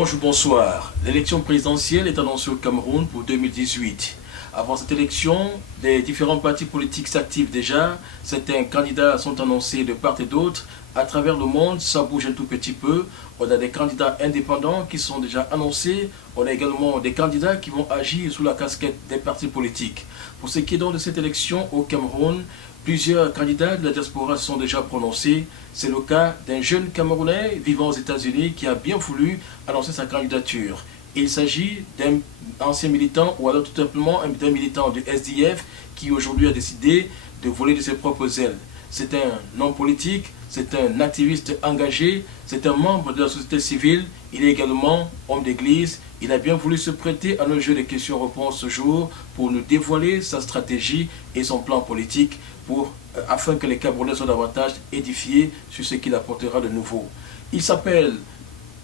Bonjour, bonsoir. L'élection présidentielle est annoncée au Cameroun pour 2018. Avant cette élection, les différents partis politiques s'activent déjà. Certains candidats sont annoncés de part et d'autre. À travers le monde, ça bouge un tout petit peu. On a des candidats indépendants qui sont déjà annoncés. On a également des candidats qui vont agir sous la casquette des partis politiques. Pour ce qui est donc de cette élection au Cameroun, plusieurs candidats de la diaspora se sont déjà prononcés. C'est le cas d'un jeune Camerounais vivant aux États-Unis qui a bien voulu annoncer sa candidature. Il s'agit d'un ancien militant ou alors tout simplement d'un militant du SDF qui aujourd'hui a décidé de voler de ses propres ailes. C'est un homme politique, c'est un activiste engagé, c'est un membre de la société civile, il est également homme d'église. Il a bien voulu se prêter à nos jeux de questions-réponses ce jour pour nous dévoiler sa stratégie et son plan politique afin que les Camerounais soient davantage édifiés sur ce qu'il apportera de nouveau. Il s'appelle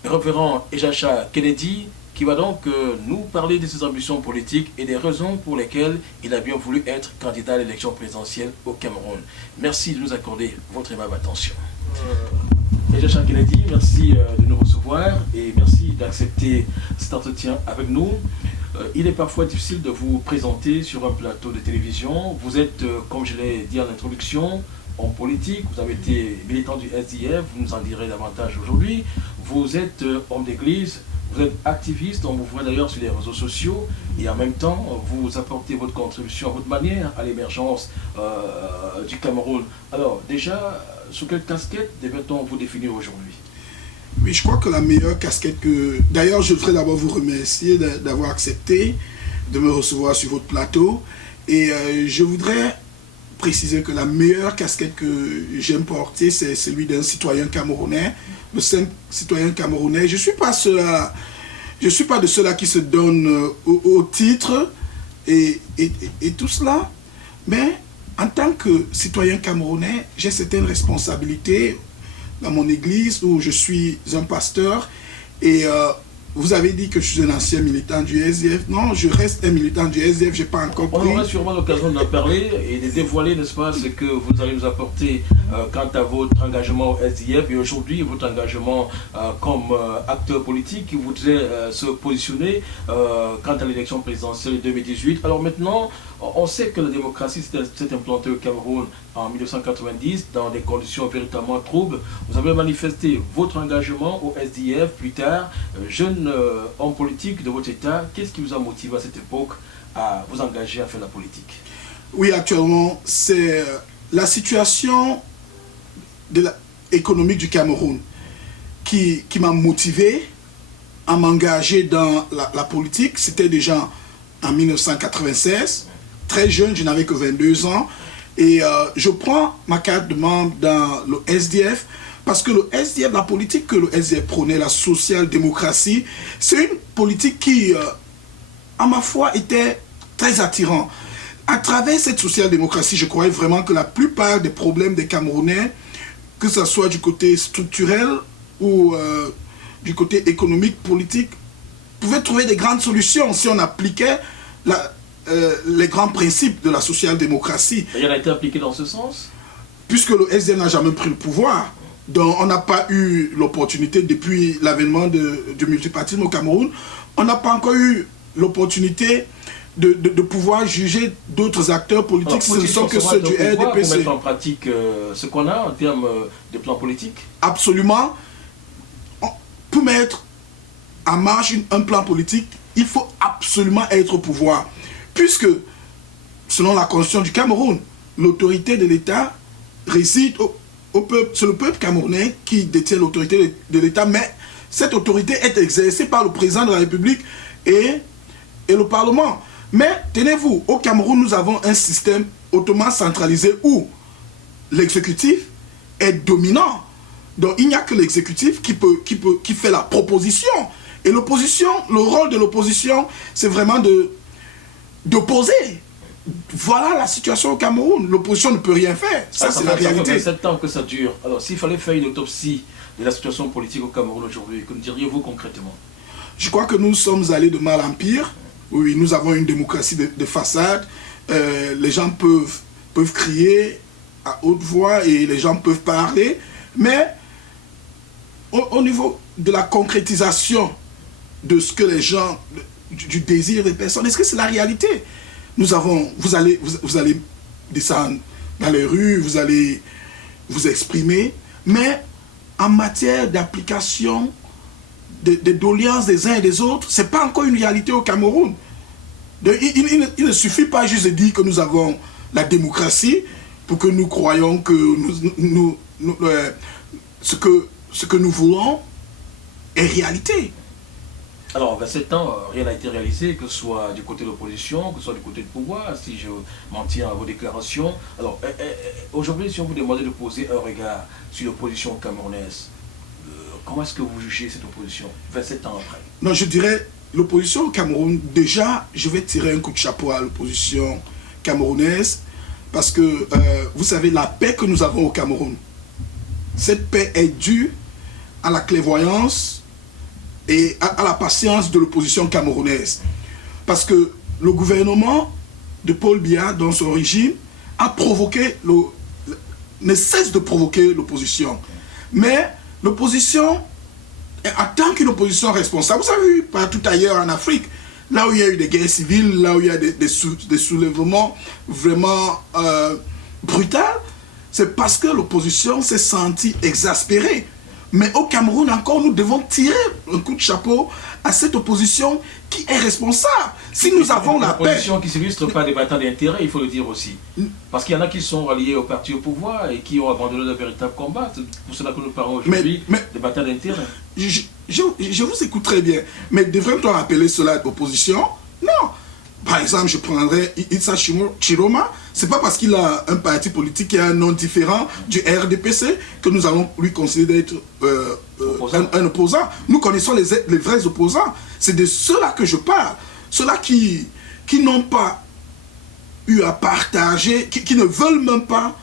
Révérend Ejacha Kennedy, qui va donc nous parler de ses ambitions politiques et des raisons pour lesquelles il a bien voulu être candidat à l'élection présidentielle au Cameroun. Merci de nous accorder votre aimable attention. Ejacha Kennedy, merci de nous recevoir et merci d'accepter cet entretien avec nous. Il est parfois difficile de vous présenter sur un plateau de télévision. Vous êtes, comme je l'ai dit en introduction, homme politique, vous avez été militant du SDF, vous nous en direz davantage aujourd'hui. Vous êtes homme d'église, vous êtes activiste, on vous voit d'ailleurs sur les réseaux sociaux, et en même temps, vous apportez votre contribution à votre manière à l'émergence du Cameroun. Alors, déjà, sous quelle casquette devait-on vous définir aujourd'hui? Oui, je crois que la meilleure casquette que... D'ailleurs, je voudrais d'abord vous remercier d'avoir accepté de me recevoir sur votre plateau. Et je voudrais préciser que la meilleure casquette que j'aime porter, c'est celui d'un citoyen camerounais, le simple citoyen camerounais. Je ne suis pas de ceux-là qui se donnent au titre et tout cela, mais en tant que citoyen camerounais, j'ai certaines responsabilités dans mon église où je suis un pasteur et vous avez dit que je suis un ancien militant du SDF. Non, je reste un militant du SDF, je n'ai pas encore pris. On aura sûrement l'occasion d'en parler et de dévoiler, n'est-ce pas, ce que vous allez nous apporter quant à votre engagement au SDF et aujourd'hui votre engagement comme acteur politique qui voudrait se positionner quant à l'élection présidentielle de 2018. Alors maintenant, on sait que la démocratie s'est implantée au Cameroun en 1990 dans des conditions véritablement troubles. Vous avez manifesté votre engagement au SDF plus tard, jeune homme politique de votre État. Qu'est-ce qui vous a motivé à cette époque à vous engager à faire la politique? Oui, actuellement, c'est la situation économique du Cameroun qui m'a motivé à m'engager dans la politique. C'était déjà en 1996. Très jeune, je n'avais que 22 ans. Et je prends ma carte de membre dans le SDF parce que le SDF, la politique que le SDF prônait, la social-démocratie, c'est une politique qui, à ma foi, était très attirante. À travers cette social-démocratie, je croyais vraiment que la plupart des problèmes des Camerounais, que ce soit du côté structurel ou du côté économique, politique, pouvaient trouver des grandes solutions si on appliquait les grands principes de la social-démocratie. Il a été appliqué dans ce sens? Puisque le SDF n'a jamais pris le pouvoir. Donc on n'a pas eu l'opportunité, depuis l'avènement du multipartisme au Cameroun, on n'a pas encore eu l'opportunité de pouvoir juger d'autres acteurs politiques. Ce ne sont que ceux du RDPC. Pour mettre en pratique ce qu'on a en termes de plan politique? Absolument. Pour mettre en marche un plan politique, il faut absolument être au pouvoir. Puisque, selon la constitution du Cameroun, l'autorité de l'État réside au peuple. C'est le peuple camerounais qui détient l'autorité de l'État, mais cette autorité est exercée par le président de la République et le Parlement. Mais, tenez-vous, au Cameroun, nous avons un système hautement centralisé où l'exécutif est dominant. Donc, il n'y a que l'exécutif qui fait la proposition. Et l'opposition, le rôle de l'opposition, c'est vraiment d'opposer. Voilà la situation au Cameroun. L'opposition ne peut rien faire. Ça, c'est la réalité. Ça fait 27 ans que ça dure. Alors, s'il fallait faire une autopsie de la situation politique au Cameroun aujourd'hui, que diriez-vous concrètement? Je crois que nous sommes allés de mal en pire. Oui, nous avons une démocratie de façade. Les gens peuvent crier à haute voix et les gens peuvent parler. Mais au niveau de la concrétisation de ce que les gens, du désir des personnes. Est-ce que c'est la réalité? Vous allez descendre dans les rues, vous allez vous exprimer, mais en matière d'application des doléances des uns et des autres, ce n'est pas encore une réalité au Cameroun. Il ne suffit pas juste de dire que nous avons la démocratie pour que nous croyons que ce que nous voulons est réalité. Alors, en 27 ans, rien n'a été réalisé, que ce soit du côté de l'opposition, que ce soit du côté du pouvoir, si je m'en tiens à vos déclarations. Alors, aujourd'hui, si on vous demandait de poser un regard sur l'opposition camerounaise, comment est-ce que vous jugez cette opposition, 27 ans après? Non, je dirais, l'opposition au Cameroun, déjà, je vais tirer un coup de chapeau à l'opposition camerounaise, parce que, vous savez, la paix que nous avons au Cameroun, cette paix est due à la clairvoyance et à la patience de l'opposition camerounaise. Parce que le gouvernement de Paul Biya, dans son régime, a provoqué, ne cesse de provoquer l'opposition. Mais l'opposition, en tant qu'une opposition responsable, vous avez vu partout ailleurs en Afrique, là où il y a eu des guerres civiles, là où il y a des soulèvements vraiment brutaux, c'est parce que l'opposition s'est sentie exaspérée. Mais au Cameroun encore, nous devons tirer un coup de chapeau à cette opposition qui est responsable. Si nous avons la paix... L'opposition qui s'illustre par des batailles d'intérêt, il faut le dire aussi. Parce qu'il y en a qui sont ralliés au parti au pouvoir et qui ont abandonné le véritable combat. C'est pour cela que nous parlons aujourd'hui des batailles d'intérêt. Je vous écoute très bien. Mais devrait-on rappeler cela à l'opposition? Non. Par exemple, je prendrais Issa Chiroma. C'est pas parce qu'il a un parti politique qui a un nom différent du RDPC que nous allons lui considérer d'être un opposant. Nous connaissons les vrais opposants. C'est de ceux-là que je parle. Ceux-là qui n'ont pas eu à partager, qui ne veulent même pas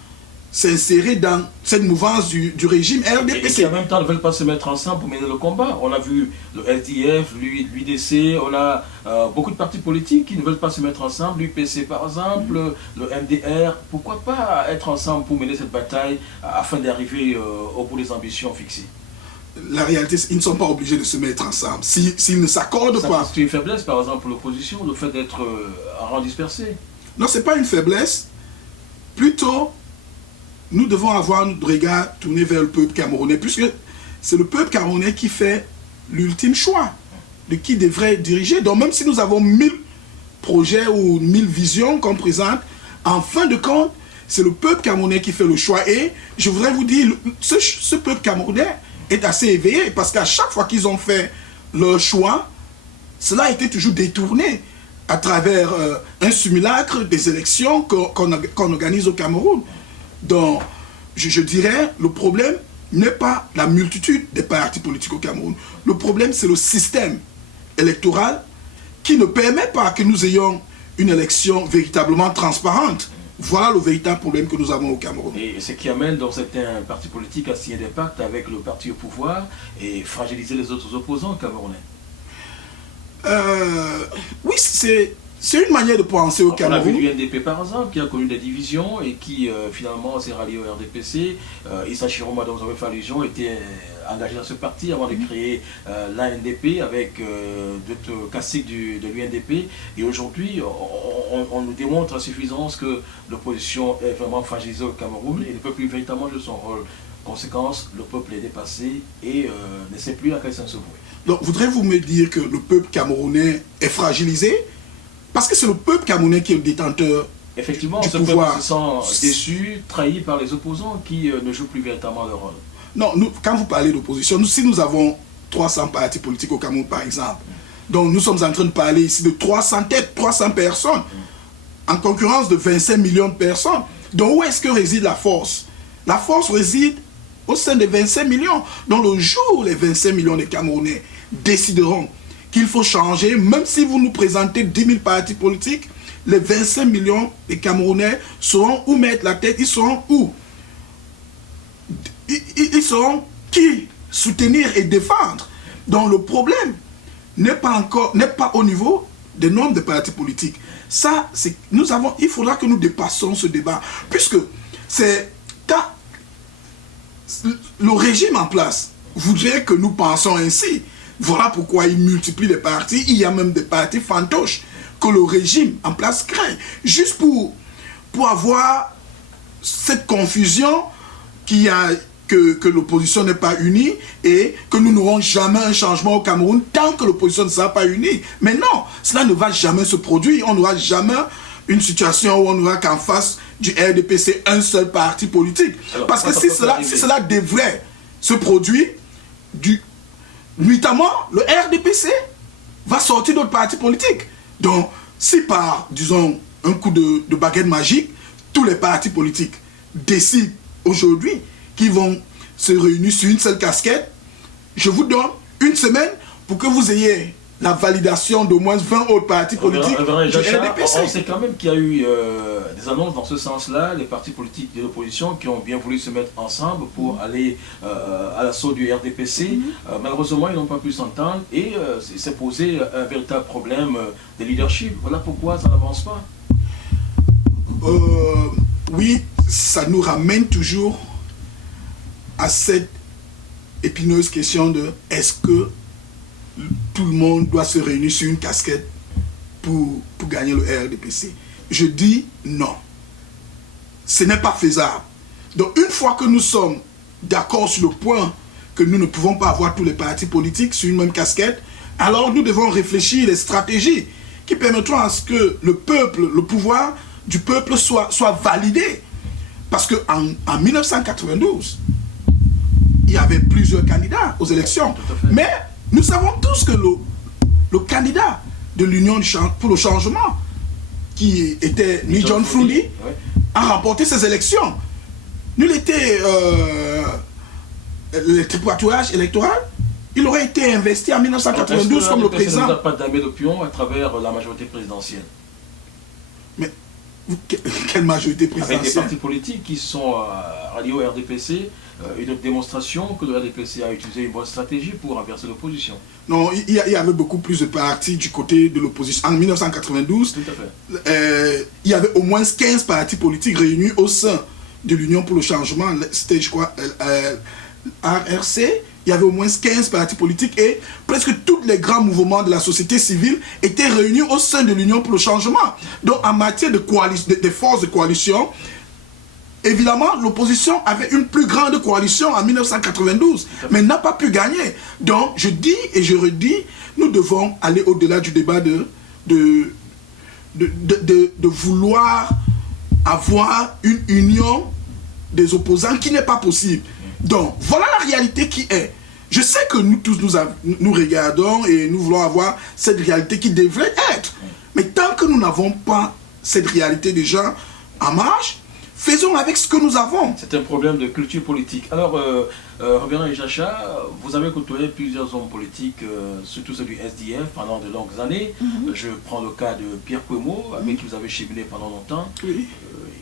s'insérer dans cette mouvance du régime RDPC. Et qui en même temps ne veulent pas se mettre ensemble pour mener le combat. On a vu le SDF, l'UDC, on a beaucoup de partis politiques qui ne veulent pas se mettre ensemble, l'UPC par exemple, le MDR. Pourquoi pas être ensemble pour mener cette bataille afin d'arriver au bout des ambitions fixées? La réalité, ils ne sont pas obligés de se mettre ensemble. S'ils ne s'accordent pas... C'est une faiblesse par exemple pour l'opposition, le fait d'être en rang dispersé. Non, ce n'est pas une faiblesse. Plutôt... nous devons avoir notre regard tourné vers le peuple camerounais, puisque c'est le peuple camerounais qui fait l'ultime choix de qui devrait diriger. Donc même si nous avons 1000 projets ou 1000 visions qu'on présente, en fin de compte, c'est le peuple camerounais qui fait le choix. Et je voudrais vous dire, ce peuple camerounais est assez éveillé, parce qu'à chaque fois qu'ils ont fait leur choix, cela a été toujours détourné à travers un simulacre des élections qu'on organise au Cameroun. Donc, je dirais, le problème n'est pas la multitude des partis politiques au Cameroun. Le problème, c'est le système électoral qui ne permet pas que nous ayons une élection véritablement transparente. Voilà le véritable problème que nous avons au Cameroun. Et ce qui amène dans certains partis politiques à signer des pactes avec le parti au pouvoir et fragiliser les autres opposants camerounais. Oui, c'est une manière de penser au Cameroun. On a vu l'UNDP par exemple, qui a connu des divisions et qui finalement s'est rallié au RDPC. Issa Chiroma, dont vous avez fait allusion, était engagé dans ce parti avant de créer l'ANDP avec d'autres classiques de l'UNDP. Et aujourd'hui, on nous démontre à suffisance que l'opposition est vraiment fragilisée au Cameroun et ne peut plus véritablement jouer son rôle. Conséquence, le peuple est dépassé et ne sait plus à quel sens se vouer. Donc, voudrez-vous me dire que le peuple camerounais est fragilisé? Parce que c'est le peuple camerounais qui est le détenteur effectivement, du ce pouvoir. Peuple se sent déçu, trahi par les opposants qui ne jouent plus véritablement leur rôle. Non, quand vous parlez d'opposition, si nous avons 300 partis politiques au Cameroun, par exemple, donc nous sommes en train de parler ici de 300 têtes, 300 personnes, en concurrence de 25 millions de personnes. Donc où est-ce que réside la force? La force réside au sein des 25 millions. Donc le jour où les 25 millions de Camerounais décideront qu'il faut changer, même si vous nous présentez 10 000 partis politiques, les 25 millions de Camerounais sauront où mettre la tête, ils sauront où. Ils sauront qui soutenir et défendre. Donc le problème n'est pas au niveau des nombres de partis politiques. Ça, il faudra que nous dépassions ce débat, puisque c'est le régime en place voudrait que nous pensions ainsi. Voilà pourquoi il multiplie les partis. Il y a même des partis fantoches que le régime en place crée. Juste pour avoir cette confusion qu'il y a, que l'opposition n'est pas unie et que nous n'aurons jamais un changement au Cameroun tant que l'opposition ne sera pas unie. Mais non, cela ne va jamais se produire. On n'aura jamais une situation où on n'aura qu'en face du RDPC un seul parti politique. Alors, parce que si cela devrait se produire, notamment le RDPC va sortir d'autres partis politiques. Donc, si par, disons, un coup de baguette magique, tous les partis politiques décident aujourd'hui qu'ils vont se réunir sur une seule casquette, je vous donne une semaine pour que vous ayez la validation d'au moins 20 autres partis politiques du RDPC. On sait quand même qu'il y a eu des annonces dans ce sens-là, les partis politiques de l'opposition qui ont bien voulu se mettre ensemble pour aller à l'assaut du RDPC. Malheureusement, ils n'ont pas pu s'entendre et c'est posé un véritable problème de leadership. Voilà pourquoi ça n'avance pas. Oui, ça nous ramène toujours à cette épineuse question de est-ce que tout le monde doit se réunir sur une casquette pour gagner le RDPC. Je dis non. Ce n'est pas faisable. Donc une fois que nous sommes d'accord sur le point que nous ne pouvons pas avoir tous les partis politiques sur une même casquette, alors nous devons réfléchir les stratégies qui permettront à ce que le peuple, le pouvoir du peuple soit validé. Parce qu'en 1992, il y avait plusieurs candidats aux élections. Mais nous savons tous que le candidat de l'Union pour le changement, qui était Ni John Frundi, a remporté ces élections. Nul était le tripatouillage électoral. Il aurait été investi en 1992 comme le président. Ça ne nous a pas damé de pion à travers la majorité présidentielle. Mais quelle majorité présidentielle? Avec des partis politiques qui sont alliés au RDPC, une démonstration que le RDPC a utilisé une bonne stratégie pour renverser l'opposition. Non, il y avait beaucoup plus de partis du côté de l'opposition. En 1992, tout à fait. Il y avait au moins 15 partis politiques réunis au sein de l'Union pour le changement. C'était, je crois, RRC. Il y avait au moins 15 partis politiques et presque tous les grands mouvements de la société civile étaient réunis au sein de l'Union pour le changement. Donc en matière de forces de coalition, évidemment, l'opposition avait une plus grande coalition en 1992, mais n'a pas pu gagner. Donc je dis et je redis, nous devons aller au-delà du débat de vouloir avoir une union des opposants qui n'est pas possible. Donc, voilà la réalité qui est. Je sais que nous tous, nous regardons et nous voulons avoir cette réalité qui devrait être. Mais tant que nous n'avons pas cette réalité déjà en marche, faisons avec ce que nous avons. C'est un problème de culture politique. Alors, Reverend Jacha, vous avez côtoyé plusieurs hommes politiques, surtout ceux du SDF, pendant de longues années. Je prends le cas de Pierre Kwemo, avec qui vous avez cheminé pendant longtemps. Oui.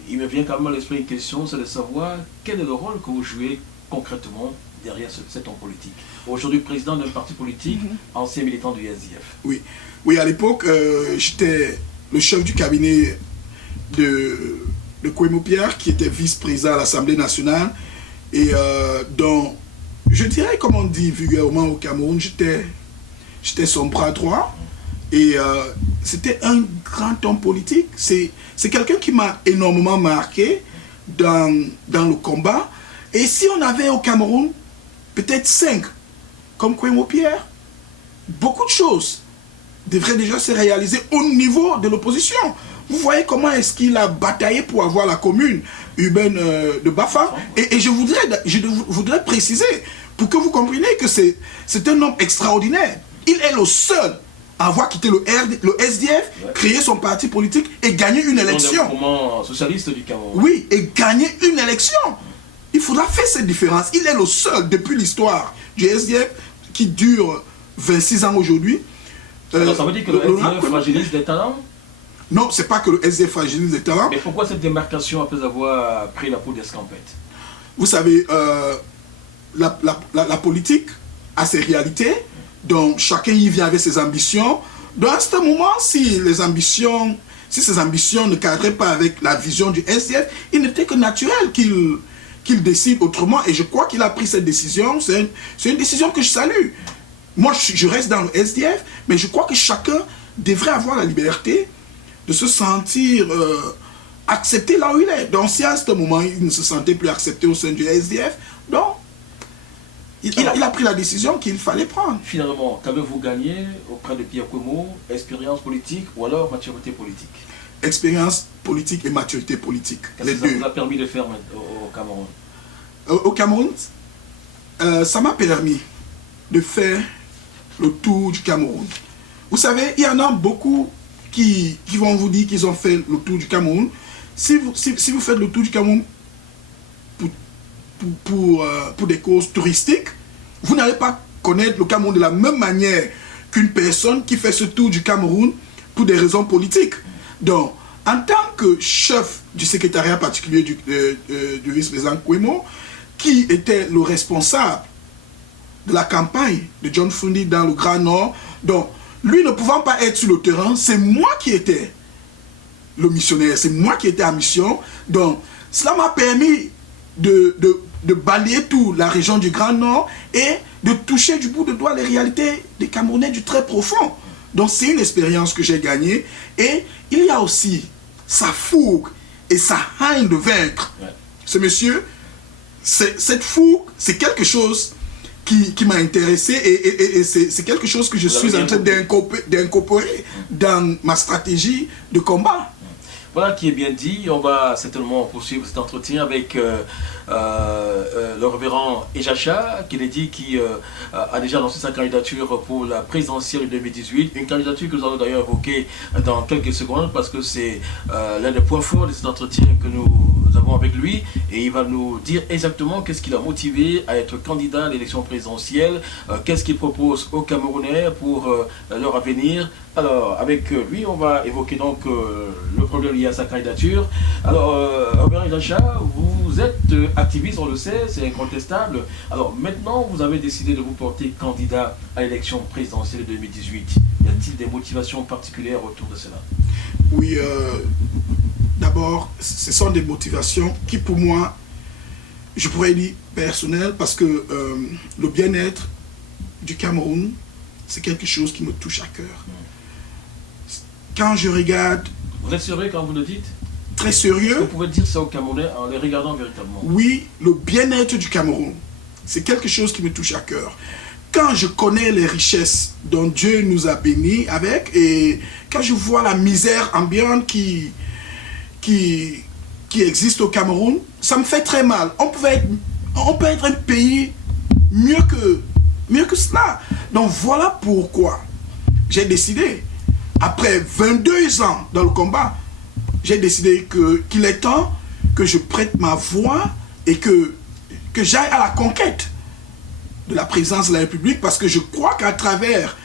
Il me vient quand même à l'esprit une question, c'est de savoir quel est le rôle que vous jouez concrètement derrière cet homme politique. Aujourd'hui, président d'un parti politique, ancien militant du SDF. Oui, oui, à l'époque, j'étais le chef du cabinet de Kwemo Pierre, qui était vice-président à l'Assemblée nationale. Et donc, je dirais, comme on dit vulgairement au Cameroun, j'étais son bras droit. Et c'était un grand homme politique. C'est quelqu'un qui m'a énormément marqué dans le combat. Et si on avait au Cameroun peut-être 5 comme Kwemo Pierre, beaucoup de choses devraient déjà se réaliser au niveau de l'opposition. Vous voyez comment est-ce qu'il a bataillé pour avoir la commune urbaine de Bafa. Et je voudrais préciser, pour que vous compreniez que c'est un homme extraordinaire. Il est le seul à avoir quitté le SDF, créé son parti politique et gagné une élection. Le mouvement socialiste du Cameroun. Oui, et gagné une élection. Il faudra faire cette différence. Il est le seul depuis l'histoire du SDF qui dure 26 ans aujourd'hui. Alors ça veut dire que le SDF fragilise les talents? Non, c'est pas que le SDF fragilise les talents. Mais pourquoi cette démarcation après avoir pris la peau d'escampette? Vous savez, la politique a ses réalités, donc chacun y vient avec ses ambitions. Donc à ce moment, si ces ambitions ne cadraient pas avec la vision du SDF, il n'était que naturel qu'il décide autrement. Et je crois qu'il a pris cette décision. C'est une décision que je salue. moi je reste dans le SDF, mais je crois que chacun devrait avoir la liberté de se sentir accepté là où il est. Donc si à ce moment il ne se sentait plus accepté au sein du SDF, donc il a pris la décision qu'il fallait prendre. Finalement, qu'avez-vous gagné auprès de Pierre Kouemo? Expérience politique ou alors maturité politique? Expérience politique et maturité politique. Qu'est-ce que ça vous a permis de faire au Cameroun? Au Cameroun, ça m'a permis de faire le tour du Cameroun. Vous savez, il y en a beaucoup qui vont vous dire qu'ils ont fait le tour du Cameroun. Si vous faites le tour du Cameroun pour des causes touristiques, vous n'allez pas connaître le Cameroun de la même manière qu'une personne qui fait ce tour du Cameroun pour des raisons politiques. Donc, en tant que chef du secrétariat particulier du vice-président Kouemo, qui était le responsable de la campagne de John Fundi dans le Grand Nord, donc, lui ne pouvant pas être sur le terrain, c'est moi qui étais le missionnaire, c'est moi qui étais en mission. Donc, cela m'a permis de balayer toute la région du Grand Nord et de toucher du bout de doigt les réalités des Camerounais du très profond. Donc, c'est une expérience que j'ai gagnée. Et il y a aussi sa fougue et sa haine de vaincre. Ouais. Ce monsieur, cette fougue, c'est quelque chose qui m'a intéressé et c'est quelque chose que je suis en train d'incorporer dans ma stratégie de combat. Voilà qui est bien dit. On va certainement poursuivre cet entretien avec le révérend Ejacha, qui a déjà lancé sa candidature pour la présidentielle de 2018. Une candidature que nous allons d'ailleurs évoquer dans quelques secondes parce que c'est l'un des points forts de cet entretien que nous avons avec lui. Et il va nous dire exactement qu'est-ce qui l'a motivé à être candidat à l'élection présidentielle, qu'est-ce qu'il propose aux Camerounais pour leur avenir. Alors, avec lui, on va évoquer donc le problème lié à sa candidature. Alors, Robert Ejacha, vous êtes activiste, on le sait, c'est incontestable. Alors, maintenant, vous avez décidé de vous porter candidat à l'élection présidentielle de 2018. Y a-t-il des motivations particulières autour de cela? Oui, d'abord, ce sont des motivations qui, pour moi, je pourrais dire personnelles, parce que le bien-être du Cameroun, c'est quelque chose qui me touche à cœur. Quand je regarde... Vous êtes sérieux quand vous le dites? Très sérieux. Vous pouvez dire ça aux Camerounais en les regardant véritablement? Oui, le bien-être du Cameroun, c'est quelque chose qui me touche à cœur. Quand je connais les richesses dont Dieu nous a bénis avec, et quand je vois la misère ambiante qui existe au Cameroun, ça me fait très mal. On peut être un pays mieux que cela. Donc voilà pourquoi j'ai décidé, après 22 ans dans le combat, j'ai décidé qu'il est temps que je prête ma voix et que j'aille à la conquête de la présidence de la République, parce que je crois qu'à travers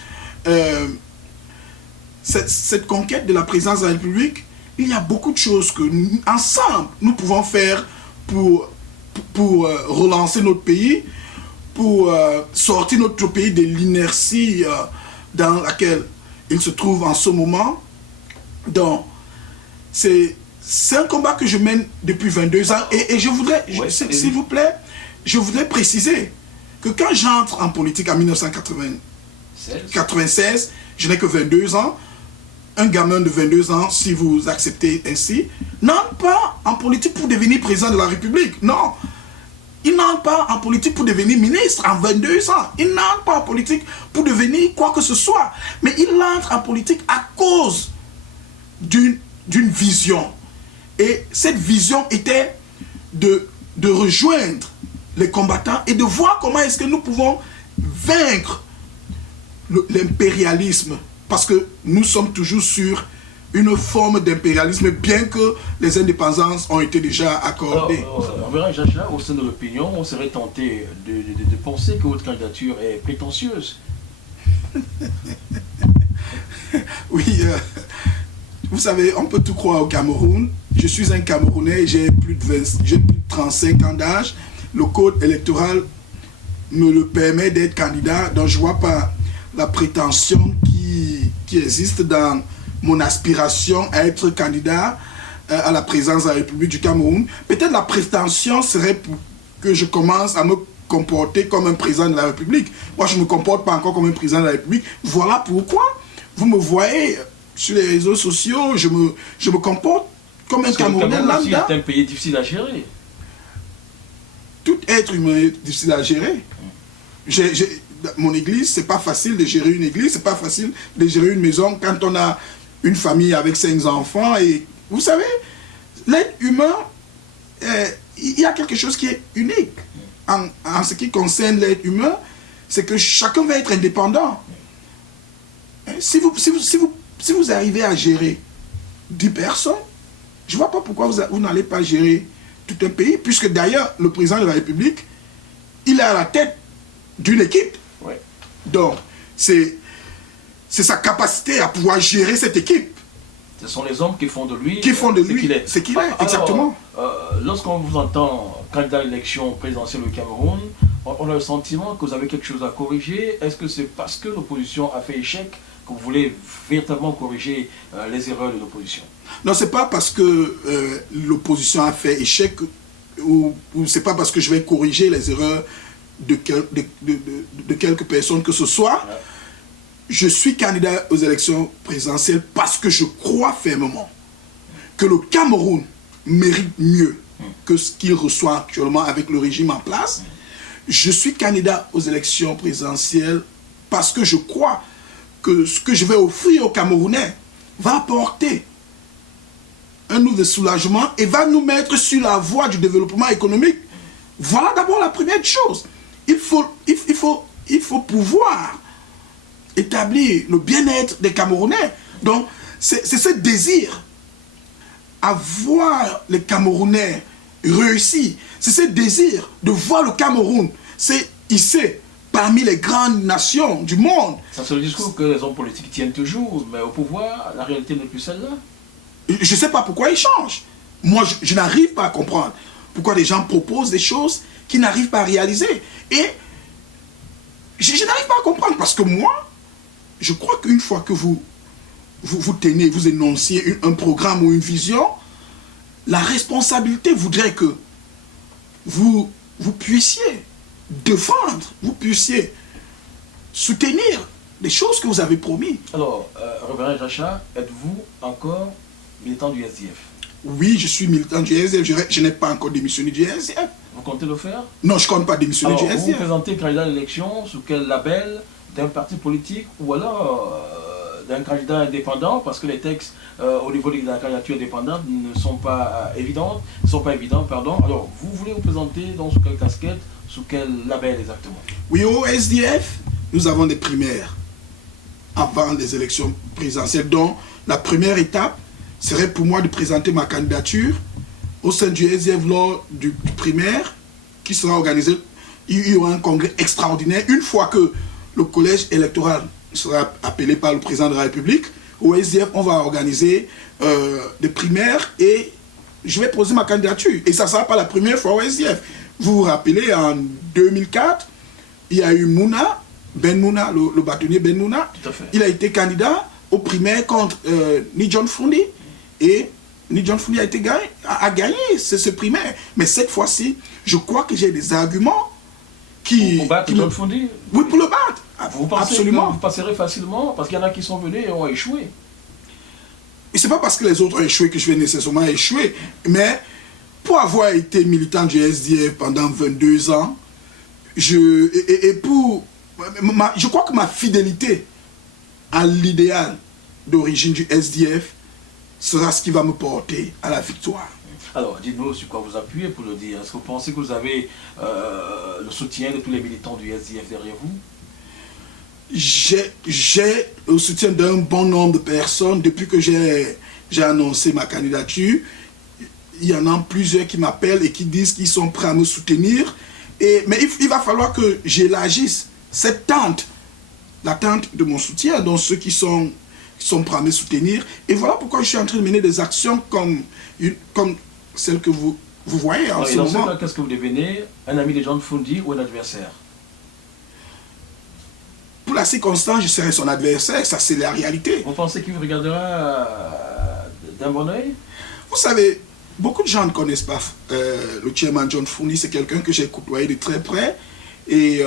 cette conquête de la présidence de la République, il y a beaucoup de choses que ensemble nous pouvons faire pour relancer notre pays, pour sortir notre pays de l'inertie dans laquelle il se trouve en ce moment. Donc, c'est un combat que je mène depuis 22 ans et je voudrais, s'il vous plaît, je voudrais préciser que quand j'entre en politique en 1996, je n'ai que 22 ans, un gamin de 22 ans, si vous acceptez ainsi, n'entre pas en politique pour devenir président de la République. Non. Il n'entre pas en politique pour devenir ministre en 22 ans. Il n'entre pas en politique pour devenir quoi que ce soit. Mais il entre en politique à cause d'une vision. Et cette vision était de rejoindre les combattants et de voir comment est-ce que nous pouvons vaincre l'impérialisme. Parce que nous sommes toujours sur une forme d'impérialisme, bien que les indépendances ont été déjà accordées. On verra, Ejacha, au sein de l'opinion, on serait tenté de penser que votre candidature est prétentieuse. Oui, vous savez, on peut tout croire au Cameroun. Je suis un Camerounais, j'ai plus de 35 ans d'âge. Le code électoral me le permet d'être candidat, donc je ne vois pas la prétention qui existe dans mon aspiration à être candidat à la présidence de la République du Cameroun. Peut-être la prétention serait pour que je commence à me comporter comme un président de la République. Moi, je ne me comporte pas encore comme un président de la République. Voilà pourquoi vous me voyez sur les réseaux sociaux, je me comporte comme un Camerounais lambda. C'est un pays difficile à gérer. Tout être humain est difficile à gérer. Mon église, c'est pas facile de gérer une église, c'est pas facile de gérer une maison quand on a une famille avec 5 enfants. Et vous savez, l'être humain, il y a quelque chose qui est unique en ce qui concerne l'être humain, c'est que chacun va être indépendant. Si vous arrivez à gérer 10 personnes, je ne vois pas pourquoi vous n'allez pas gérer tout un pays, puisque d'ailleurs, le président de la République, il est à la tête d'une équipe. Ouais. Donc, c'est sa capacité à pouvoir gérer cette équipe. Ce sont les hommes qui font de lui ce qu'il est, exactement. Lorsqu'on vous entend candidat à l'élection présidentielle au Cameroun, on a le sentiment que vous avez quelque chose à corriger. Est-ce que c'est parce que l'opposition a fait échec que vous voulez véritablement corriger les erreurs de l'opposition? Non, c'est pas parce que l'opposition a fait échec ou c'est pas parce que je vais corriger les erreurs de quelques personnes que ce soit. Ouais. Je suis candidat aux élections présidentielles parce que je crois fermement que le Cameroun mérite mieux que ce qu'il reçoit actuellement avec le régime en place. Je suis candidat aux élections présidentielles parce que je crois que ce que je vais offrir aux Camerounais va apporter un nouveau soulagement et va nous mettre sur la voie du développement économique. Voilà d'abord la première chose. Il faut pouvoir établir le bien-être des Camerounais. Donc, c'est ce désir à voir les Camerounais réussir. C'est ce désir de voir le Cameroun c'est hissé parmi les grandes nations du monde. Ça, c'est le discours que les hommes politiques tiennent toujours, mais au pouvoir, la réalité n'est plus celle-là. Je ne sais pas pourquoi ils changent. Moi, je n'arrive pas à comprendre pourquoi les gens proposent des choses qu'ils n'arrivent pas à réaliser. Et je n'arrive pas à comprendre parce que moi, je crois qu'une fois que vous énonciez un programme ou une vision, la responsabilité voudrait que vous puissiez défendre, vous puissiez soutenir les choses que vous avez promis. Alors, Révérend Jacha, êtes-vous encore militant du SDF? Oui, je suis militant du SDF. Je n'ai pas encore démissionné du SDF. Vous comptez le faire? Non, je ne compte pas démissionner du SDF. Vous vous présentez candidat à l'élection sous quel label? D'un parti politique ou alors d'un candidat indépendant, parce que les textes au niveau de la candidature indépendante ne sont pas évidents, pardon. Alors, vous voulez vous présenter sous quelle casquette, sous quel label exactement? Oui, au SDF, nous avons des primaires avant les élections présidentielles. Donc, la première étape serait pour moi de présenter ma candidature au sein du SDF lors du primaire qui sera organisé. Il y aura un congrès extraordinaire une fois que le collège électoral sera appelé par le président de la République. Au SDF, on va organiser des primaires et je vais poser ma candidature. Et ça ne sera pas la première fois au SDF. Vous vous rappelez, en 2004, il y a eu Mouna, Ben Mouna, le bâtonnier Ben Mouna. Tout à fait. Il a été candidat aux primaires contre Nidjon Fundi. Et Nidjon Fundi a gagné ce primaire. Mais cette fois-ci, je crois que j'ai des arguments pour battre Nidjon Fundi? Oui, pour le battre. Vous pensez absolument. Que vous passerez facilement? Parce qu'il y en a qui sont venus et ont échoué. Et ce n'est pas parce que les autres ont échoué que je vais nécessairement échouer. Mais pour avoir été militant du SDF pendant 22 ans, je crois que ma fidélité à l'idéal d'origine du SDF sera ce qui va me porter à la victoire. Alors, dites-nous sur quoi vous appuyez pour le dire. Est-ce que vous pensez que vous avez le soutien de tous les militants du SDF derrière vous? J'ai le soutien d'un bon nombre de personnes. Depuis que j'ai annoncé ma candidature, il y en a plusieurs qui m'appellent et qui disent qu'ils sont prêts à me soutenir. Mais il va falloir que j'élargisse cette tente, l'attente de mon soutien, donc ceux qui sont prêts à me soutenir. Et voilà pourquoi je suis en train de mener des actions comme celles que vous voyez en ce moment. Qu'est-ce que vous devenez? Un ami de Nidjon Fundi ou un adversaire? Pour la circonstance, je serai son adversaire, ça c'est la réalité. Vous pensez qu'il vous regardera d'un bon oeil? Vous savez, beaucoup de gens ne connaissent pas le chairman Nidjon Fundi, c'est quelqu'un que j'ai côtoyé de très près. Et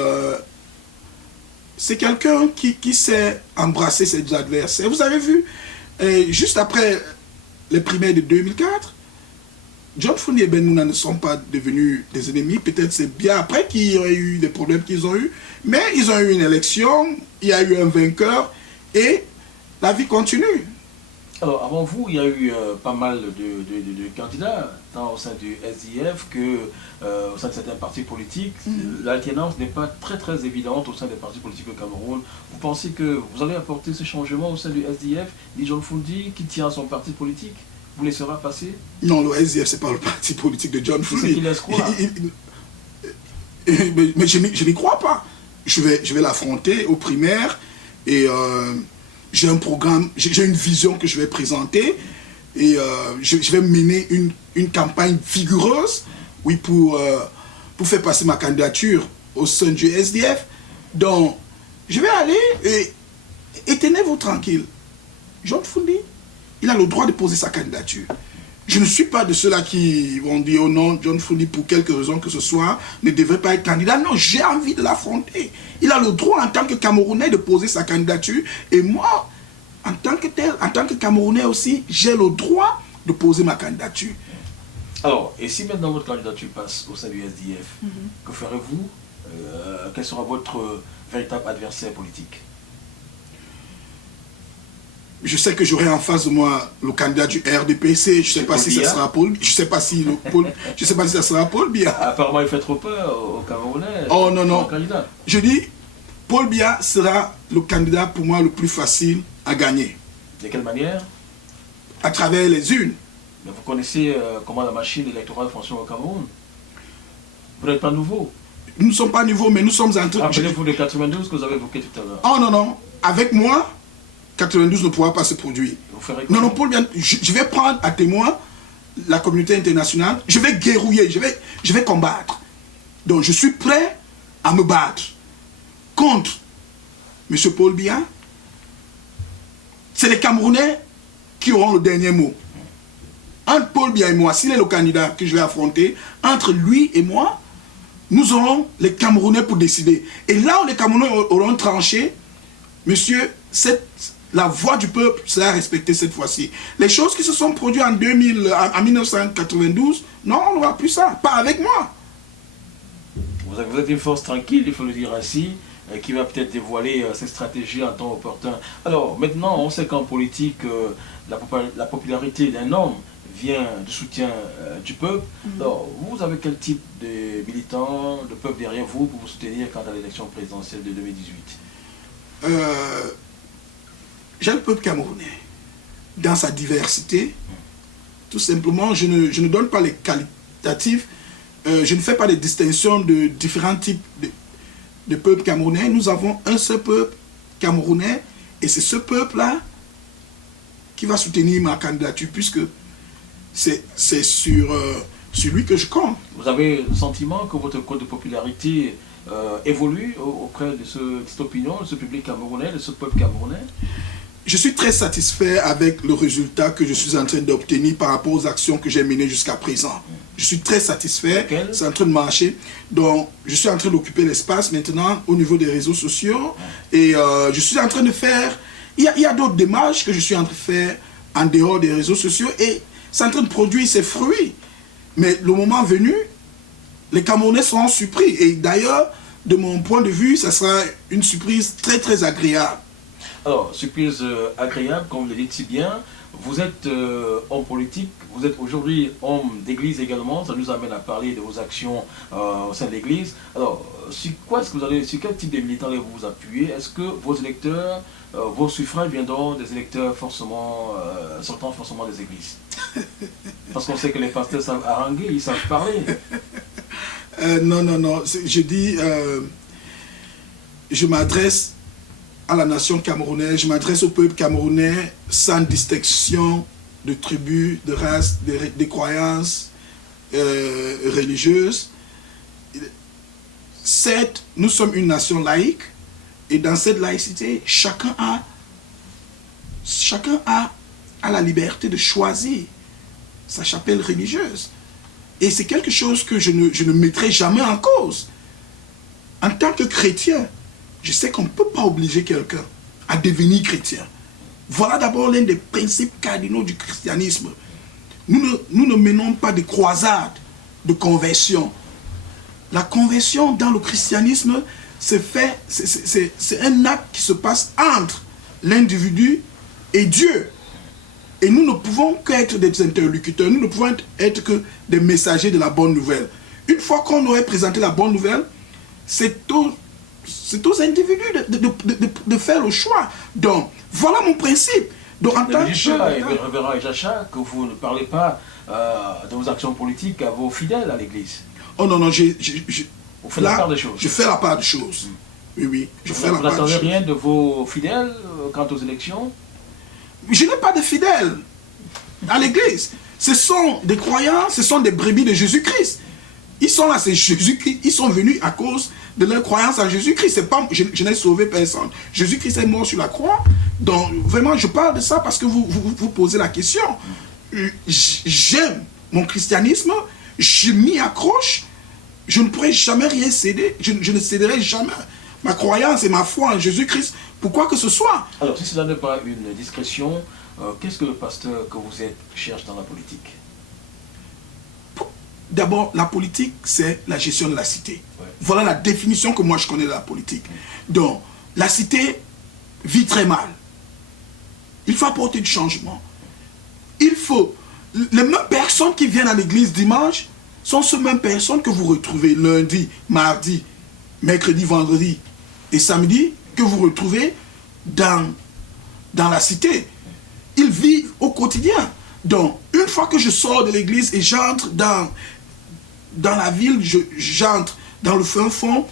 c'est quelqu'un qui sait embrasser ses adversaires. Vous avez vu, juste après les primaires de 2004, John Fundi et Ben Mouna ne sont pas devenus des ennemis. Peut-être c'est bien après qu'il y a eu des problèmes qu'ils ont eu. Mais ils ont eu une élection, il y a eu un vainqueur et la vie continue. Alors, avant vous, il y a eu pas mal de candidats, tant au sein du SDF que au sein de certains partis politiques. L'alternance n'est pas très évidente au sein des partis politiques au Cameroun. Vous pensez que vous allez apporter ce changement au sein du SDF, dit John Fundi, qui tient à son parti politique? Vous laissera passer? Non, le SDF, ce n'est pas le parti politique de John Fundi. C'est ce qu'il laisse croire. Mais je n'y crois pas. Je vais l'affronter aux primaires et j'ai un programme, j'ai une vision que je vais présenter et je vais mener une campagne vigoureuse, oui, pour faire passer ma candidature au sein du SDF. Donc, je vais aller et tenez-vous tranquille. John Fundi, il a le droit de poser sa candidature. Je ne suis pas de ceux-là qui vont dire oh non, John Fundi, pour quelque raison que ce soit, ne devrait pas être candidat. Non, j'ai envie de l'affronter. Il a le droit en tant que Camerounais de poser sa candidature. Et moi, en tant que tel, en tant que Camerounais aussi, j'ai le droit de poser ma candidature. Alors, et si maintenant votre candidature passe au sein du SDF, que ferez-vous? Quel sera votre véritable adversaire politique? Je sais que j'aurai en face de moi le candidat du RDPC. Je ne sais pas si ça sera Paul. Je ne sais pas si ça sera Paul Biya. Apparemment, il fait trop peur aux Camerounais. Oh non, non. Je dis, Paul Biya sera le candidat pour moi le plus facile à gagner. De quelle manière? À travers les urnes. Mais vous connaissez comment la machine électorale fonctionne au Cameroun. Vous n'êtes pas nouveau. Nous ne sommes pas nouveaux, mais nous sommes en train... Rappelez-vous de 92 que vous avez évoqué tout à l'heure. Oh non, non. Avec moi, 92 ne pourra pas se produire. Vous ferez non, non, Paul Biya, je vais prendre à témoin la communauté internationale. Je vais guerrouiller, je vais combattre. Donc, je suis prêt à me battre contre M. Paul Biya. C'est les Camerounais qui auront le dernier mot. Entre Paul Biya et moi, s'il est le candidat que je vais affronter, entre lui et moi, nous aurons les Camerounais pour décider. Et là où les Camerounais auront tranché, monsieur, la voix du peuple sera respectée cette fois-ci. Les choses qui se sont produites en 1992, non, on n'aura plus ça. Pas avec moi. Vous êtes une force tranquille, il faut le dire ainsi, qui va peut-être dévoiler ses stratégies en temps opportun. Alors, maintenant, on sait qu'en politique, la popularité d'un homme vient du soutien du peuple. Alors, vous avez quel type de militants, de peuple derrière vous pour vous soutenir quant à l'élection présidentielle de 2018? J'ai le peuple camerounais dans sa diversité. Tout simplement, je ne donne pas les qualitatifs, je ne fais pas les distinctions de différents types de peuples camerounais. Nous avons un seul peuple camerounais et c'est ce peuple-là qui va soutenir ma candidature puisque c'est sur lui que je compte. Vous avez le sentiment que votre code de popularité évolue auprès de cette opinion, de ce public camerounais, de ce peuple camerounais? Je suis très satisfait avec le résultat que je suis en train d'obtenir par rapport aux actions que j'ai menées jusqu'à présent. Je suis très satisfait, c'est en train de marcher. Donc, je suis en train d'occuper l'espace maintenant au niveau des réseaux sociaux. Et je suis en train de faire... Il y a d'autres démarches que je suis en train de faire en dehors des réseaux sociaux et c'est en train de produire ses fruits. Mais le moment venu, les Camerounais seront surpris. Et d'ailleurs, de mon point de vue, ça sera une surprise très agréable. Alors, surprise agréable, comme vous le dites si bien, vous êtes homme politique, vous êtes aujourd'hui homme d'église également, ça nous amène à parler de vos actions au sein de l'église. Alors, sur quel type de militants allez-vous vous appuyer? Est-ce que vos électeurs, vos suffrages viendront des électeurs sortant forcément des églises? Parce qu'on sait que les pasteurs savent haranguer, ils savent parler. Non, je dis, je m'adresse à la nation camerounaise, je m'adresse au peuple camerounais sans distinction de tribus, de races, de croyances religieuses. Certes, nous sommes une nation laïque et dans cette laïcité, chacun a la liberté de choisir sa chapelle religieuse. Et c'est quelque chose que je ne mettrai jamais en cause. En tant que chrétien, je sais qu'on ne peut pas obliger quelqu'un à devenir chrétien. Voilà d'abord l'un des principes cardinaux du christianisme. Nous ne menons pas de croisades de conversion. La conversion dans le christianisme, c'est un acte qui se passe entre l'individu et Dieu. Et nous ne pouvons qu'être des interlocuteurs, nous ne pouvons être que des messagers de la bonne nouvelle. Une fois qu'on aurait présenté la bonne nouvelle, c'est aux individus de faire le choix. Donc, voilà mon principe. Donc, en tant que révérend Echacha, que vous ne parlez pas de vos actions politiques à vos fidèles à l'église. Oh non, non, vous faites la part des choses. Je fais la part des choses. Oui, oui, je fais la part des choses. Vous n'attendez rien de vos fidèles quant aux élections? Je n'ai pas de fidèles à l'église. Ce sont des croyants, ce sont des brebis de Jésus-Christ. Ils sont là, c'est Jésus-Christ. Ils sont venus à cause de leur croyance en Jésus-Christ. Je n'ai sauvé personne. Jésus-Christ est mort sur la croix. Donc, vraiment, je parle de ça parce que vous posez la question. J'aime mon christianisme. Je m'y accroche. Je ne pourrai jamais rien céder. Je ne céderai jamais ma croyance et ma foi en Jésus-Christ pour quoi que ce soit. Alors, si cela n'est pas une discrétion, qu'est-ce que le pasteur que vous êtes cherche dans la politique? D'abord, la politique, c'est la gestion de la cité. Ouais. Voilà la définition que moi je connais de la politique. Donc, la cité vit très mal. Il faut apporter du changement. Il faut... Les mêmes personnes qui viennent à l'église dimanche sont ces mêmes personnes que vous retrouvez lundi, mardi, mercredi, vendredi et samedi, que vous retrouvez dans la cité. Ils vivent au quotidien. Donc, une fois que je sors de l'église et j'entre dans la ville, j'entre dans le fin fond,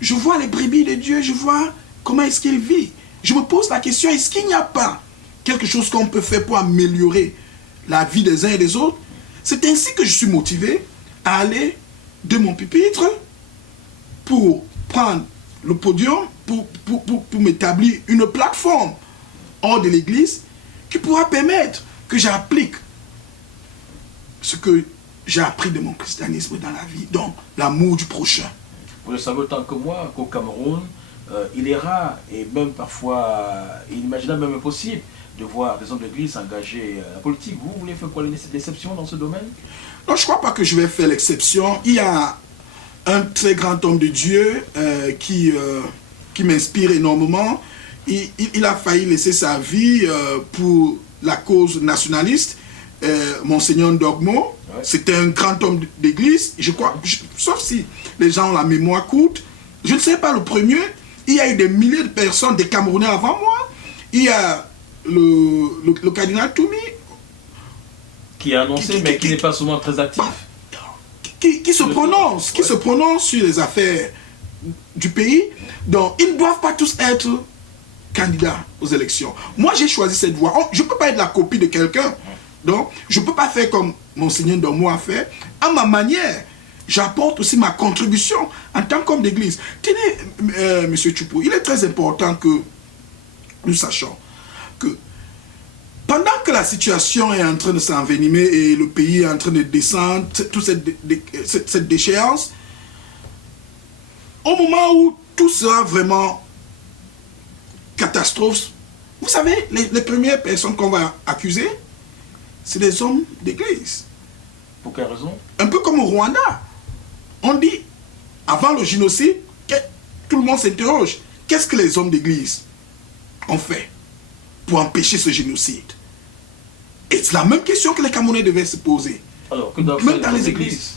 je vois les brebis de Dieu, je vois comment est-ce qu'ils vivent. Je me pose la question, est-ce qu'il n'y a pas quelque chose qu'on peut faire pour améliorer la vie des uns et des autres? C'est ainsi que je suis motivé à aller de mon pupitre pour prendre le podium, pour m'établir une plateforme hors de l'église qui pourra permettre que j'applique ce que j'ai appris de mon christianisme dans la vie, donc l'amour du prochain. Vous le savez autant que moi qu'au Cameroun, il est rare et même parfois inimaginable, même impossible, de voir des hommes d'église engagés à la politique. Vous voulez faire quoi l'exception dans ce domaine? Non, je ne crois pas que je vais faire l'exception. Il y a un très grand homme de Dieu qui m'inspire énormément. Il a failli laisser sa vie pour la cause nationaliste, Monseigneur Ndogmo. Ouais. C'était un grand homme d'église, je crois, sauf si les gens ont la mémoire courte. Je ne sais pas le premier. Il y a eu des milliers de personnes, des Camerounais avant moi. Il y a le cardinal Toumi. Qui a annoncé, mais qui n'est pas souvent très actif. Qui se prononce sur les affaires du pays. Donc, ils ne doivent pas tous être candidats aux élections. Moi, j'ai choisi cette voie. Je ne peux pas être la copie de quelqu'un. Donc, je ne peux pas faire comme Monseigneur Ndogmo a fait. À ma manière, j'apporte aussi ma contribution en tant qu'homme d'église. Tenez, M. Tchoupo, il est très important que nous sachions que pendant que la situation est en train de s'envenimer et le pays est en train de descendre, toute cette déchéance, au moment où tout sera vraiment catastrophe, vous savez, les premières personnes qu'on va accuser, c'est des hommes d'église. Pour quelle raison? Un peu comme au Rwanda. On dit, avant le génocide, tout le monde s'interroge. Qu'est-ce que les hommes d'église ont fait pour empêcher ce génocide? Et c'est la même question que les Camerounais devaient se poser. Alors, que doivent même faire dans les églises,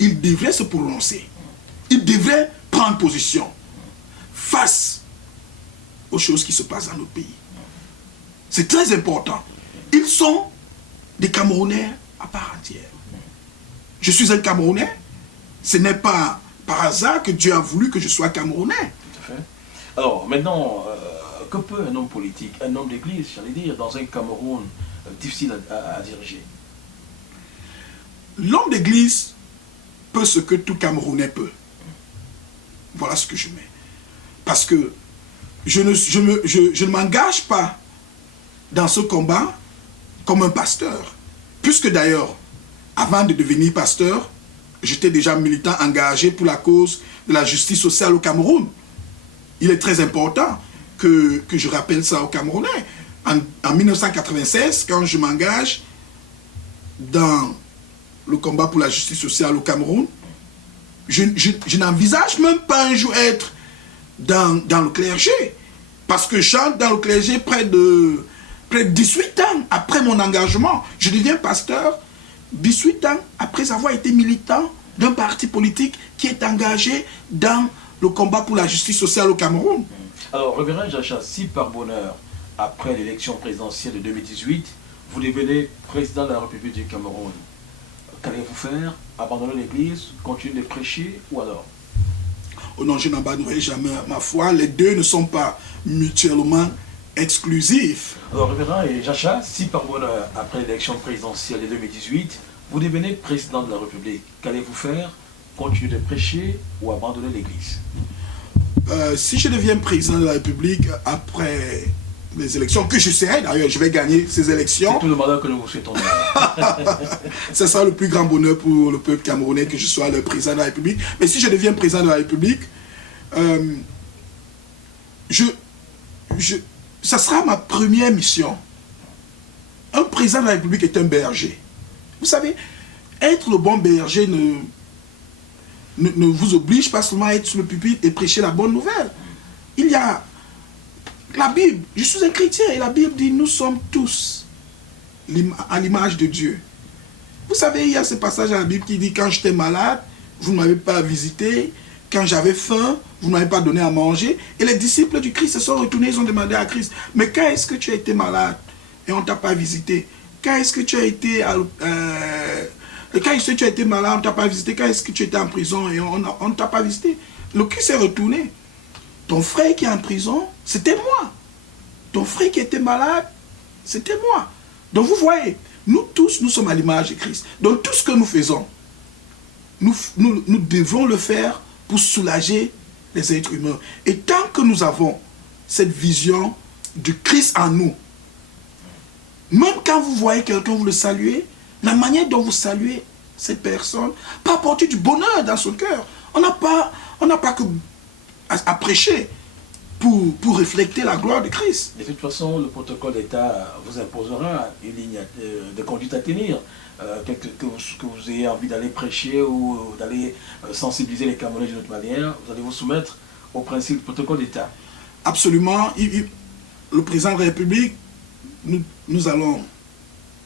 ils devraient se prononcer. Ils devraient prendre position face aux choses qui se passent dans notre pays. C'est très important. Ils sont des Camerounais à part entière. Je suis un Camerounais. Ce n'est pas par hasard que Dieu a voulu que je sois Camerounais. Tout à fait. Alors, maintenant, que peut un homme politique, un homme d'église, j'allais dire, dans un Cameroun difficile à diriger? L'homme d'église peut ce que tout Camerounais peut. Voilà ce que je mets. Parce que je ne m'engage pas dans ce combat comme un pasteur. Puisque d'ailleurs, avant de devenir pasteur, j'étais déjà militant engagé pour la cause de la justice sociale au Cameroun. Il est très important que je rappelle ça aux Camerounais. En 1996, quand je m'engage dans le combat pour la justice sociale au Cameroun, je n'envisage même pas un jour être dans le clergé. Parce que j'entre dans le clergé près de 18 ans après mon engagement. Je deviens pasteur 18 ans après avoir été militant d'un parti politique qui est engagé dans le combat pour la justice sociale au Cameroun. Alors, révérend Jacha, si par bonheur, après l'élection présidentielle de 2018, vous devenez président de la République du Cameroun, qu'allez-vous faire? Abandonner l'église, continuer de prêcher ou alors? Oh non, je n'abandonnerai jamais ma foi. Les deux ne sont pas mutuellement exclusifs. Alors, révérend Jacha, si par bonheur, après l'élection présidentielle de 2018, vous devenez président de la République, qu'allez-vous faire? Continuer de prêcher ou abandonner l'église? Si je deviens président de la République après les élections, que je serai d'ailleurs, je vais gagner ces élections. C'est tout le mandat que nous vous souhaitons. Ce sera le plus grand bonheur pour le peuple camerounais que je sois le président de la République. Mais si je deviens président de la République, ça sera ma première mission. Un président de la République est un berger. Vous savez, être le bon berger ne vous oblige pas seulement à être sur le pupitre et prêcher la bonne nouvelle. Il y a la Bible. Je suis un chrétien et la Bible dit nous sommes tous à l'image de Dieu. Vous savez, il y a ce passage dans la Bible qui dit quand j'étais malade, vous ne m'avez pas visité. Quand j'avais faim, vous ne m'avez pas donné à manger. Et les disciples du Christ se sont retournés, ils ont demandé à Christ, mais quand est-ce que tu as été malade et on ne t'a pas visité? Quand est-ce que tu as été quand est-ce que tu as été malade, on ne t'a pas visité? Quand est-ce que tu étais en prison et on ne t'a pas visité? Le Christ s'est retourné. Ton frère qui est en prison, c'était moi. Ton frère qui était malade, c'était moi. Donc vous voyez, nous tous, nous sommes à l'image de Christ. Donc tout ce que nous faisons, nous devons le faire pour soulager les êtres humains. Et tant que nous avons cette vision du Christ en nous, même quand vous voyez quelqu'un, vous le saluez, la manière dont vous saluez cette personne peut apporter du bonheur dans son cœur. On n'a pas que à prêcher pour refléter la gloire de Christ. De toute façon, le protocole d'État vous imposera une ligne de conduite à tenir. Que vous ayez envie d'aller prêcher ou d'aller sensibiliser les Camerounais d'une autre manière, vous allez vous soumettre au principe du protocole d'État. Absolument. Le président de la République, nous allons,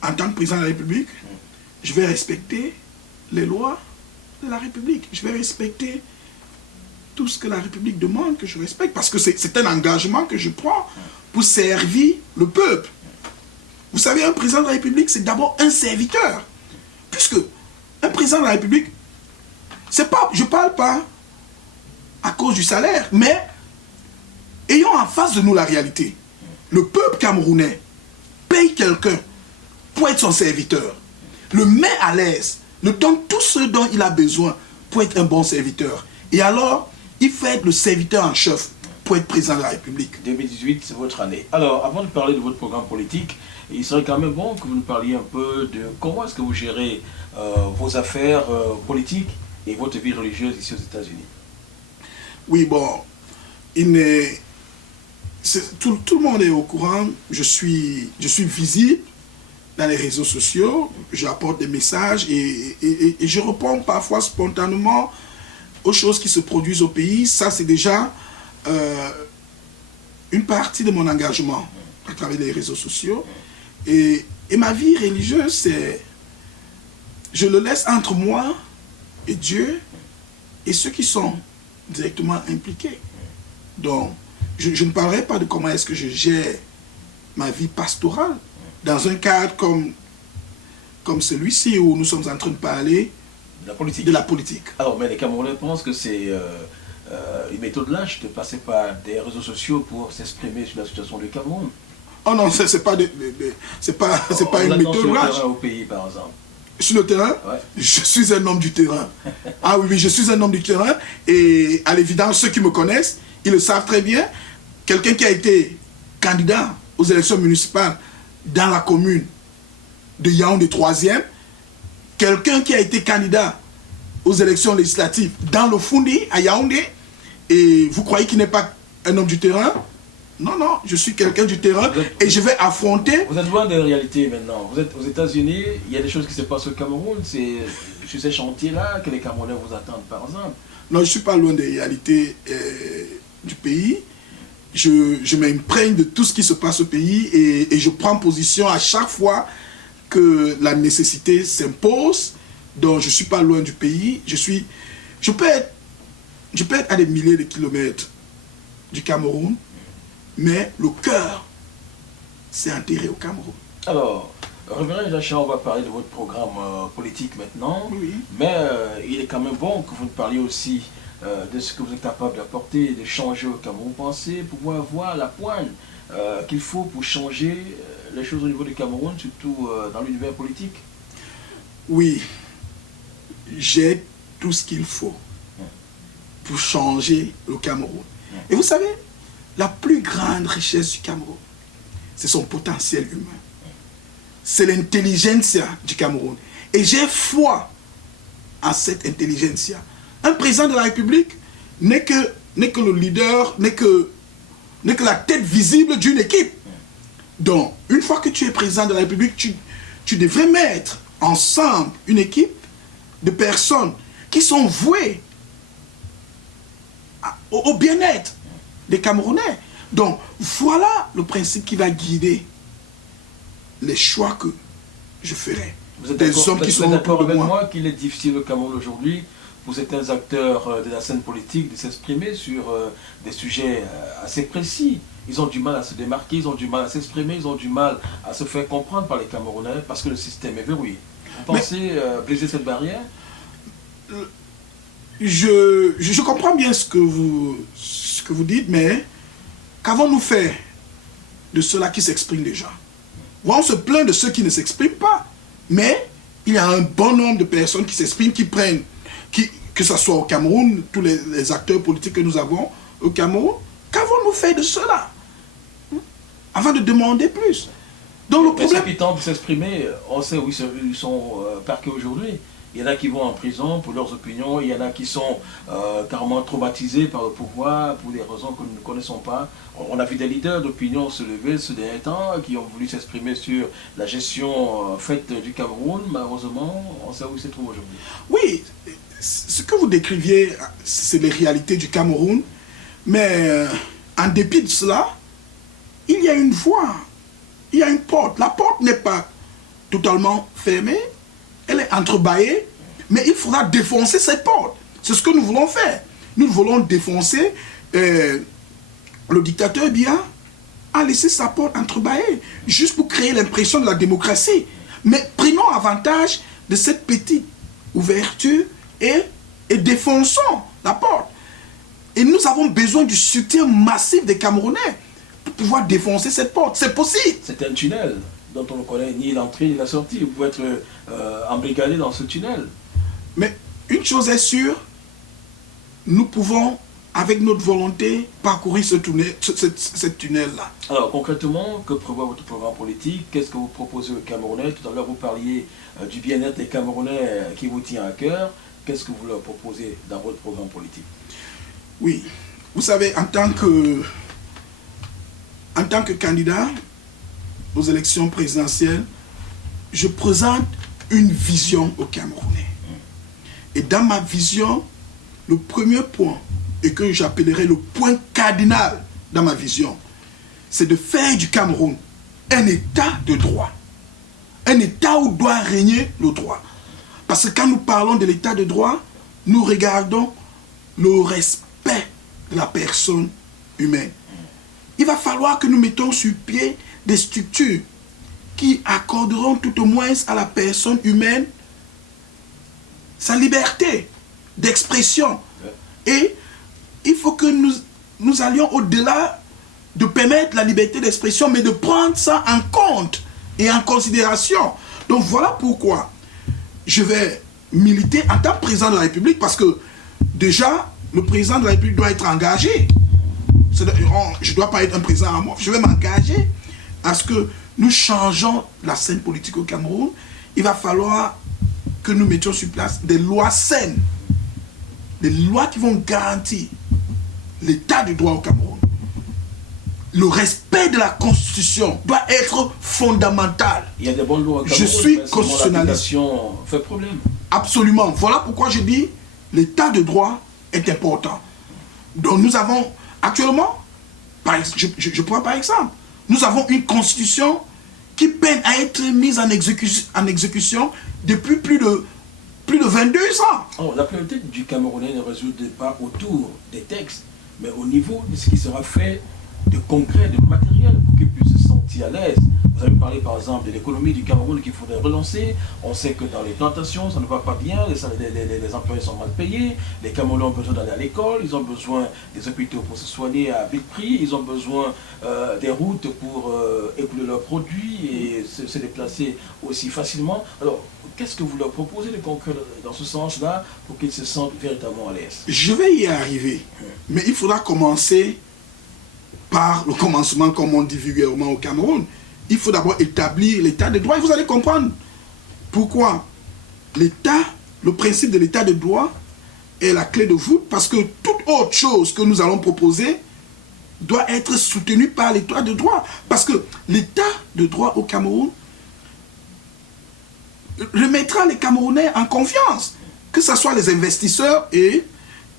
en tant que président de la République, je vais respecter les lois de la République. Je vais respecter tout ce que la République demande que je respecte, parce que c'est un engagement que je prends pour servir le peuple. Vous savez, un président de la République, c'est d'abord un serviteur. Puisque un président de la République, je ne parle pas à cause du salaire, mais ayons en face de nous la réalité. Le peuple camerounais paye quelqu'un pour être son serviteur, le met à l'aise, le donne tout ce dont il a besoin pour être un bon serviteur. Et alors, il faut être le serviteur en chef pour être président de la République. 2018, c'est votre année. Alors, avant de parler de votre programme politique, il serait quand même bon que vous nous parliez un peu de comment est-ce que vous gérez vos affaires politiques et votre vie religieuse ici aux États-Unis. Oui, bon, tout le monde est au courant. Je suis visible dans les réseaux sociaux, j'apporte des messages et je réponds parfois spontanément aux choses qui se produisent au pays. Ça, c'est déjà une partie de mon engagement à travers les réseaux sociaux. Et ma vie religieuse, je le laisse entre moi et Dieu et ceux qui sont directement impliqués. Donc, je ne parlerai pas de comment est-ce que je gère ma vie pastorale dans un cadre comme celui-ci où nous sommes en train de parler de la politique. Alors, mais les Camerounais pensent que c'est une méthode lâche de passer par des réseaux sociaux pour s'exprimer sur la situation du Cameroun. Oh non, c'est pas une méthode lâche. Au pays, par exemple. Sur le terrain, ouais. Je suis un homme du terrain. Ah oui, je suis un homme du terrain. Et à l'évidence, ceux qui me connaissent, ils le savent très bien. Quelqu'un qui a été candidat aux élections municipales dans la commune de Yaoundé 3e, quelqu'un qui a été candidat aux élections législatives dans le Foundi, à Yaoundé, et vous croyez qu'il n'est pas un homme du terrain? Non, non, je suis quelqu'un du terrain et je vais affronter... Vous êtes loin des réalités maintenant. Vous êtes aux États-Unis, il y a des choses qui se passent au Cameroun. C'est sur ces chantiers-là que les Camerounais vous attendent, par exemple. Non, je ne suis pas loin des réalités du pays. Je m'imprègne de tout ce qui se passe au pays et je prends position à chaque fois que la nécessité s'impose. Donc, je ne suis pas loin du pays. Je peux être à des milliers de kilomètres du Cameroun, mais le cœur s'est enterré au Cameroun. Alors, Révérend Jachin, on va parler de votre programme politique maintenant. Oui. Mais il est quand même bon que vous nous parliez aussi de ce que vous êtes capable d'apporter, de changer au Cameroun. Vous pensez pouvoir avoir la poigne qu'il faut pour changer les choses au niveau du Cameroun, surtout dans l'univers politique? Oui, j'ai tout ce qu'il faut pour changer le Cameroun. Et vous savez, la plus grande richesse du Cameroun, c'est son potentiel humain. C'est l'intelligentsia du Cameroun. Et j'ai foi en cette intelligentsia. Un président de la République n'est que le leader, n'est que la tête visible d'une équipe. Donc, une fois que tu es président de la République, tu devrais mettre ensemble une équipe de personnes qui sont vouées au bien-être des Camerounais. Donc, voilà le principe qui va guider les choix que je ferai. Vous êtes des hommes qui sont d'accord autour de avec moi. moi qu'il est difficile au Cameroun aujourd'hui pour certains acteurs de la scène politique de s'exprimer sur des sujets assez précis. Ils ont du mal à se démarquer, ils ont du mal à s'exprimer, ils ont du mal à se faire comprendre par les Camerounais parce que le système est verrouillé. Vous pensez briser cette barrière? Je comprends bien ce que vous dites, mais qu'avons-nous fait de ceux-là qui s'expriment déjà? On se plaint de ceux qui ne s'expriment pas, mais il y a un bon nombre de personnes qui s'expriment, que ce soit au Cameroun, tous les acteurs politiques que nous avons au Cameroun, qu'avons-nous fait de cela? Avant de demander plus. Donc le problème... Ceux qui tentent de s'exprimer, on sait où ils sont parqués aujourd'hui. Il y en a qui vont en prison pour leurs opinions, il y en a qui sont carrément traumatisés par le pouvoir pour des raisons que nous ne connaissons pas. On a vu des leaders d'opinion se lever ce dernier temps qui ont voulu s'exprimer sur la gestion faite du Cameroun. Malheureusement, on sait où ils se trouvent aujourd'hui. Oui, ce que vous décriviez, c'est les réalités du Cameroun. Mais en dépit de cela, il y a une voie, il y a une porte. La porte n'est pas totalement fermée, elle est entrebâillée, mais il faudra défoncer cette porte. C'est ce que nous voulons faire. Nous voulons défoncer. Le dictateur Biya a laissé sa porte entrebâillée, juste pour créer l'impression de la démocratie. Mais prenons avantage de cette petite ouverture et défonçons la porte. Et nous avons besoin du soutien massif des Camerounais pour pouvoir défoncer cette porte. C'est possible. C'est un tunnel dont on ne connaît ni l'entrée ni la sortie. Vous pouvez être embrigadé dans ce tunnel. Mais une chose est sûre, nous pouvons, avec notre volonté, parcourir ce tunnel-là. Alors concrètement, que prévoit votre programme politique? Qu'est-ce que vous proposez aux Camerounais? Tout à l'heure, vous parliez du bien-être des Camerounais qui vous tient à cœur. Qu'est-ce que vous leur proposez dans votre programme politique? Oui, vous savez, en tant que candidat aux élections présidentielles, je présente une vision aux Camerounais. Et dans ma vision, le premier point, et que j'appellerai le point cardinal dans ma vision, c'est de faire du Cameroun un État de droit. Un État où doit régner le droit. Parce que quand nous parlons de l'État de droit, nous regardons le respect de la personne humaine. Il va falloir que nous mettons sur pied des structures qui accorderont tout au moins à la personne humaine sa liberté d'expression. Et il faut que nous allions au-delà de permettre la liberté d'expression, mais de prendre ça en compte et en considération. Donc voilà pourquoi je vais militer en tant que président de la République, parce que déjà, le président de la République doit être engagé. Je ne dois pas être un président à moi. Je vais m'engager à ce que nous changeons la scène politique au Cameroun. Il va falloir que nous mettions sur place des lois saines les lois qui vont garantir l'état de droit au Cameroun, le respect de la Constitution doit être fondamental. Il y a des bonnes lois au Cameroun, je suis constitutionnaliste. Fait problème. Absolument. Voilà pourquoi je dis l'état de droit est important. Donc nous avons actuellement, je prends par exemple, nous avons une constitution qui peine à être mise en exécution depuis plus de 22 ans. Oh, la priorité du Camerounais ne résulte pas autour des textes, mais au niveau de ce qui sera fait de concret, de matériel, pour qu'ils puissent se sentir à l'aise. Vous avez parlé par exemple de l'économie du Cameroun qu'il faudrait relancer. On sait que dans les plantations, ça ne va pas bien, les employés sont mal payés, les Camerounais ont besoin d'aller à l'école, ils ont besoin des hôpitaux pour se soigner à vite prix, ils ont besoin des routes pour écouler leurs produits et se déplacer aussi facilement. Alors, qu'est-ce que vous leur proposez de concret dans ce sens-là pour qu'ils se sentent véritablement à l'aise? Je vais y arriver, mais il faudra commencer par le commencement, comme on dit vulgairement au Cameroun. Il faut d'abord établir l'état de droit et vous allez comprendre pourquoi le principe de l'état de droit est la clé de voûte, parce que toute autre chose que nous allons proposer doit être soutenue par l'état de droit, parce que l'état de droit au Cameroun remettra les Camerounais en confiance, que ce soit les investisseurs et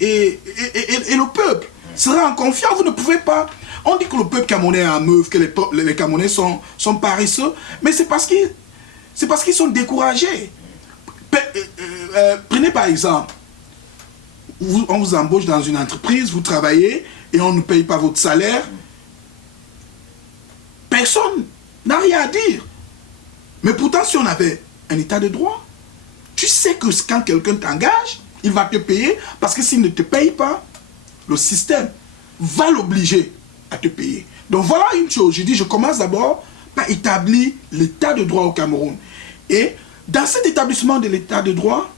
le peuple sera en confiance. Vous ne pouvez pas... On dit que le peuple camerounais est en meuf, que les Camerounais sont paresseux, mais c'est parce qu'ils sont découragés. Prenez par exemple, on vous embauche dans une entreprise, vous travaillez et on ne paye pas votre salaire. Personne n'a rien à dire. Mais pourtant, si on avait un état de droit, tu sais que quand quelqu'un t'engage, il va te payer, parce que s'il ne te paye pas, le système va l'obliger à te payer. Donc voilà une chose, je dis, je commence d'abord par établir l'état de droit au Cameroun. Et dans cet établissement de l'état de droit,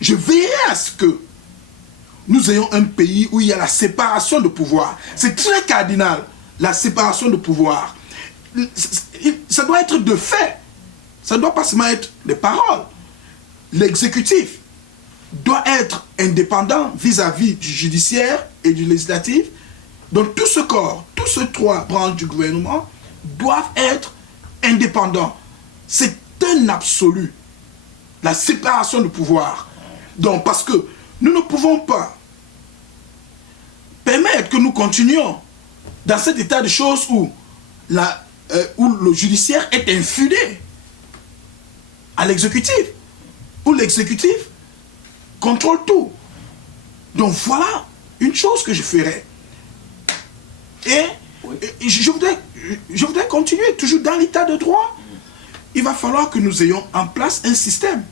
je veillerai à ce que nous ayons un pays où il y a la séparation de pouvoir. C'est très cardinal, la séparation de pouvoir. Ça doit être de fait. Ça ne doit pas seulement être des paroles. L'exécutif doit être indépendant vis-à-vis du judiciaire et du législatif. Donc tout ce corps, tous ces trois branches du gouvernement doivent être indépendants. C'est un absolu. La séparation de pouvoir. Donc parce que nous ne pouvons pas permettre que nous continuions dans cet état de choses où le judiciaire est infidèle à l'exécutif, où l'exécutif contrôle tout. Donc voilà une chose que je ferai. Et je voudrais continuer toujours dans l'état de droit. Il va falloir que nous ayons en place un système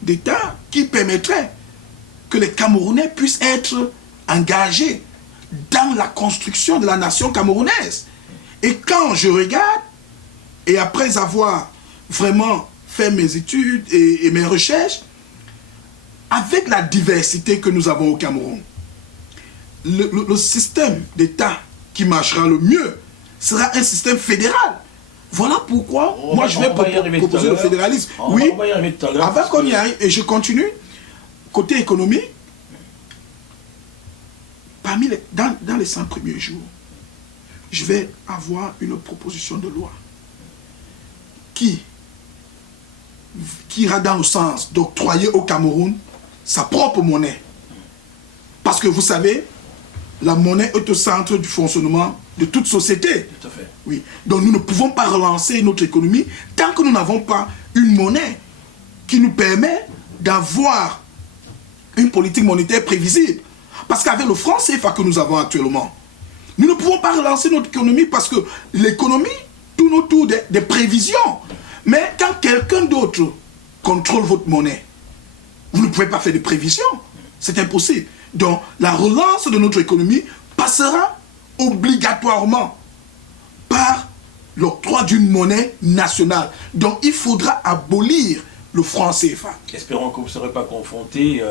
d'État qui permettrait que les Camerounais puissent être engagés dans la construction de la nation camerounaise. Et quand je regarde, et après avoir vraiment fait mes études et mes recherches, avec la diversité que nous avons au Cameroun, le système d'État qui marchera le mieux sera un système fédéral. Voilà pourquoi moi je vais proposer le fédéralisme. Oui, avant qu'on y aille, et je continue, côté économique, dans les 100 premiers jours, je vais avoir une proposition de loi qui ira dans le sens d'octroyer au Cameroun sa propre monnaie. Parce que vous savez, la monnaie est au centre du fonctionnement de toute société. Tout à fait. Oui. Donc nous ne pouvons pas relancer notre économie tant que nous n'avons pas une monnaie qui nous permet d'avoir une politique monétaire prévisible. Parce qu'avec le franc CFA que nous avons actuellement, nous ne pouvons pas relancer notre économie parce que l'économie tourne autour des prévisions. Mais quand quelqu'un d'autre contrôle votre monnaie, vous ne pouvez pas faire de prévisions. C'est impossible. Donc la relance de notre économie passera obligatoirement par l'octroi d'une monnaie nationale. Donc il faudra abolir le franc CFA. Espérons que vous ne serez pas confrontés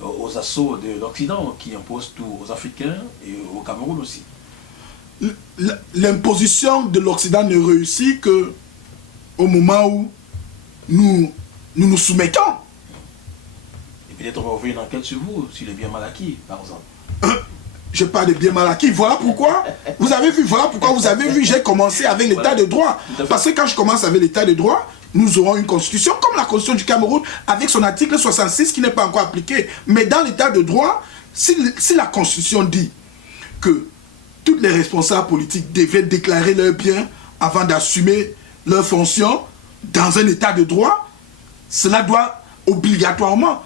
aux assauts de l'Occident qui imposent tout aux Africains et au Cameroun aussi. L'imposition de l'Occident ne réussit que au moment où nous nous soumettons. Peut-être on va ouvrir une enquête sur vous, sur les biens mal acquis, par exemple. Je parle de bien mal acquis. Voilà pourquoi, vous avez vu, j'ai commencé avec l'état de droit. Parce que quand je commence avec l'état de droit, nous aurons une constitution comme la constitution du Cameroun avec son article 66 qui n'est pas encore appliqué. Mais dans l'état de droit, si la constitution dit que toutes les responsables politiques devaient déclarer leurs biens avant d'assumer leurs fonctions dans un état de droit, cela doit obligatoirement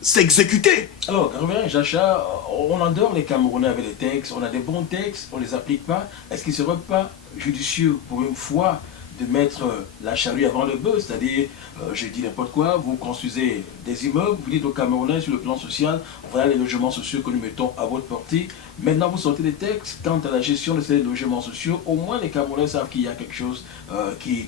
s'exécuter. Alors, Révérend Jacha, on endort les Camerounais avec les textes, on a des bons textes, on ne les applique pas. Est-ce qu'il ne serait pas judicieux pour une fois de mettre la charrue avant le bœuf, c'est-à-dire, je dis n'importe quoi, vous construisez des immeubles, vous dites aux Camerounais sur le plan social, voilà les logements sociaux que nous mettons à votre portée. Maintenant, vous sortez des textes quant à la gestion de ces logements sociaux. Au moins, les Camerounais savent qu'il y a quelque chose qui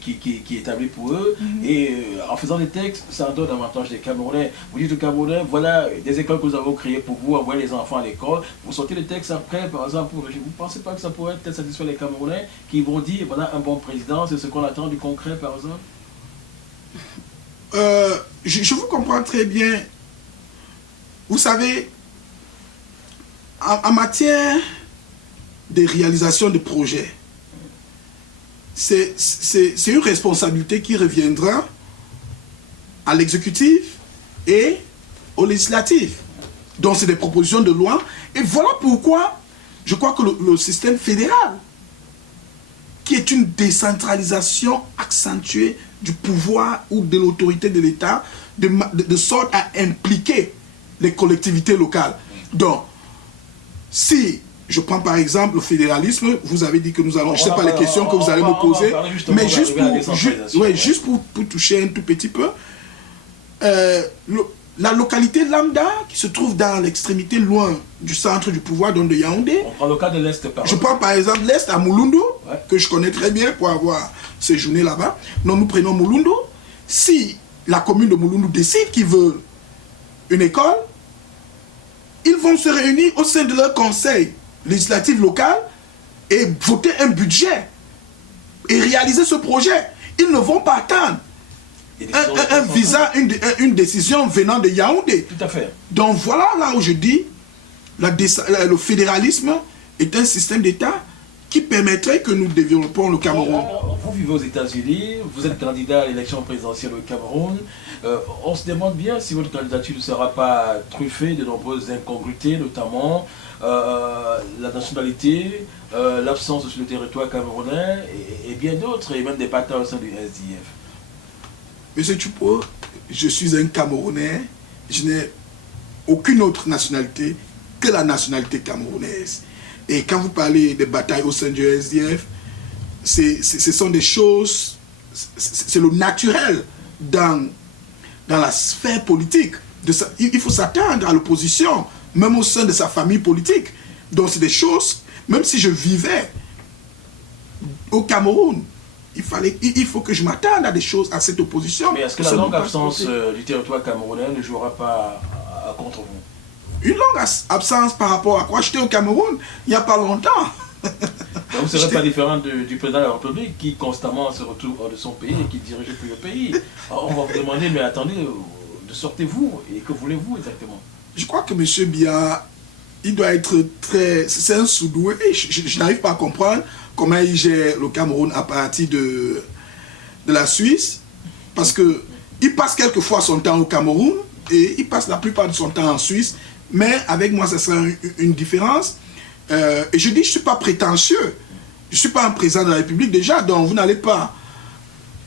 est établi pour eux. Et en faisant des textes, ça en donne davantage des Camerounais. Vous dites aux Camerounais, voilà des écoles que nous avons créées pour vous, envoyer les enfants à l'école. Vous sortez des textes après, par exemple, vous ne pensez pas que ça pourrait peut-être satisfaire les Camerounais qui vont dire, voilà un bon président, c'est ce qu'on attend du concret, par exemple? Je vous comprends très bien. Vous savez, en matière de réalisation de projets, c'est une responsabilité qui reviendra à l'exécutif et au législatif. Donc c'est des propositions de loi. Et voilà pourquoi je crois que le système fédéral, qui est une décentralisation accentuée du pouvoir ou de l'autorité de l'État, de sorte à impliquer les collectivités locales. Donc, si je prends par exemple le fédéralisme, vous avez dit que nous allons, je ne sais pas les questions que vous allez me poser, mais juste pour toucher un tout petit peu, la localité lambda qui se trouve dans l'extrémité loin du centre du pouvoir, donc de Yaoundé. On prend le cas de l'Est, par exemple. Je prends par exemple l'Est à Mouloundou, que je connais très bien pour avoir séjourné là-bas. Donc nous prenons Mouloundou. Si la commune de Mouloundou décide qu'ils veulent une école, ils vont se réunir au sein de leur conseil législatif local et voter un budget et réaliser ce projet. Ils ne vont pas attendre un visa, une décision venant de Yaoundé. Tout à fait. Donc voilà là où je dis le fédéralisme est un système d'État qui permettrait que nous développions le Cameroun. Vous vivez aux États-Unis, vous êtes candidat à l'élection présidentielle au Cameroun. On se demande bien si votre candidature ne sera pas truffée de nombreuses incongruités, notamment la nationalité, l'absence sur le territoire camerounais et bien d'autres, et même des batailles au sein du SDF. Monsieur Tchoupo, je suis un Camerounais, je n'ai aucune autre nationalité que la nationalité camerounaise. Et quand vous parlez des batailles au sein du SDF, ce sont des choses, c'est le naturel dans la sphère politique. Il faut s'attendre à l'opposition, même au sein de sa famille politique. Donc c'est des choses, même si je vivais au Cameroun, il faut que je m'attende à des choses, à cette opposition. Mais est-ce que la longue absence du territoire camerounais ne jouera pas contre vous? Une longue absence par rapport à quoi? J'étais au Cameroun il n'y a pas longtemps. Donc vous ne serez pas différent du président de la République qui constamment se retrouve hors de son pays et qui dirige plus le pays. Alors, on va vous demander, mais attendez, de sortez-vous et que voulez-vous exactement? Je crois que M. Biya, il doit être très... C'est un sous-doué. Je n'arrive pas à comprendre comment il gère le Cameroun à partir de la Suisse. Parce qu'il passe quelquefois son temps au Cameroun et il passe la plupart de son temps en Suisse. Mais avec moi, ça sera une différence. Et je dis, je ne suis pas prétentieux. Je ne suis pas un président de la République déjà, donc vous n'allez pas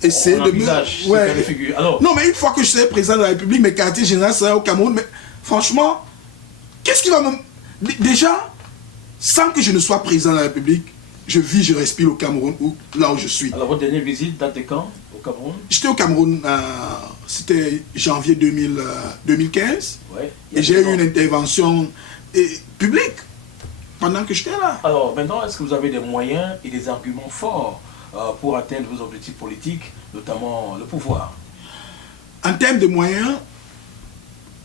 essayer de me... Ouais. Alors... Non, mais une fois que je serai président de la République, mes quartiers généraux seraient au Cameroun. Mais franchement, qu'est-ce qui va me... Déjà, sans que je ne sois président de la République, je vis, je respire au Cameroun, là où je suis. Alors, votre dernière visite date de quand au Cameroun? J'étais au Cameroun, c'était janvier 2015. Ouais, et j'ai eu une intervention publique pendant que j'étais là. Alors, maintenant, est-ce que vous avez des moyens et des arguments forts pour atteindre vos objectifs politiques, notamment le pouvoir? En termes de moyens,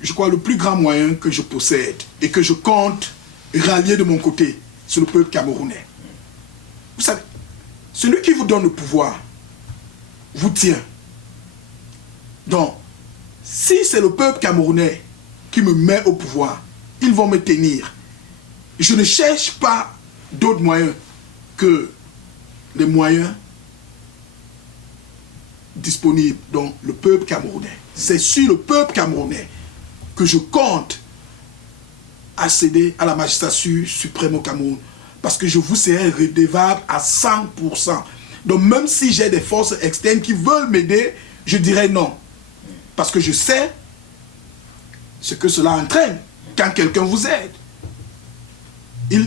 je crois le plus grand moyen que je possède et que je compte rallier de mon côté, c'est le peuple camerounais. Vous savez, celui qui vous donne le pouvoir vous tient. Donc, si c'est le peuple camerounais qui me met au pouvoir, ils vont me tenir. Je ne cherche pas d'autres moyens que les moyens disponibles dans le peuple camerounais. C'est sur le peuple camerounais que je compte accéder à la magistrature suprême au Cameroun. Parce que je vous serai redevable à 100%. Donc même si j'ai des forces externes qui veulent m'aider, je dirais non. Parce que je sais ce que cela entraîne quand quelqu'un vous aide. Il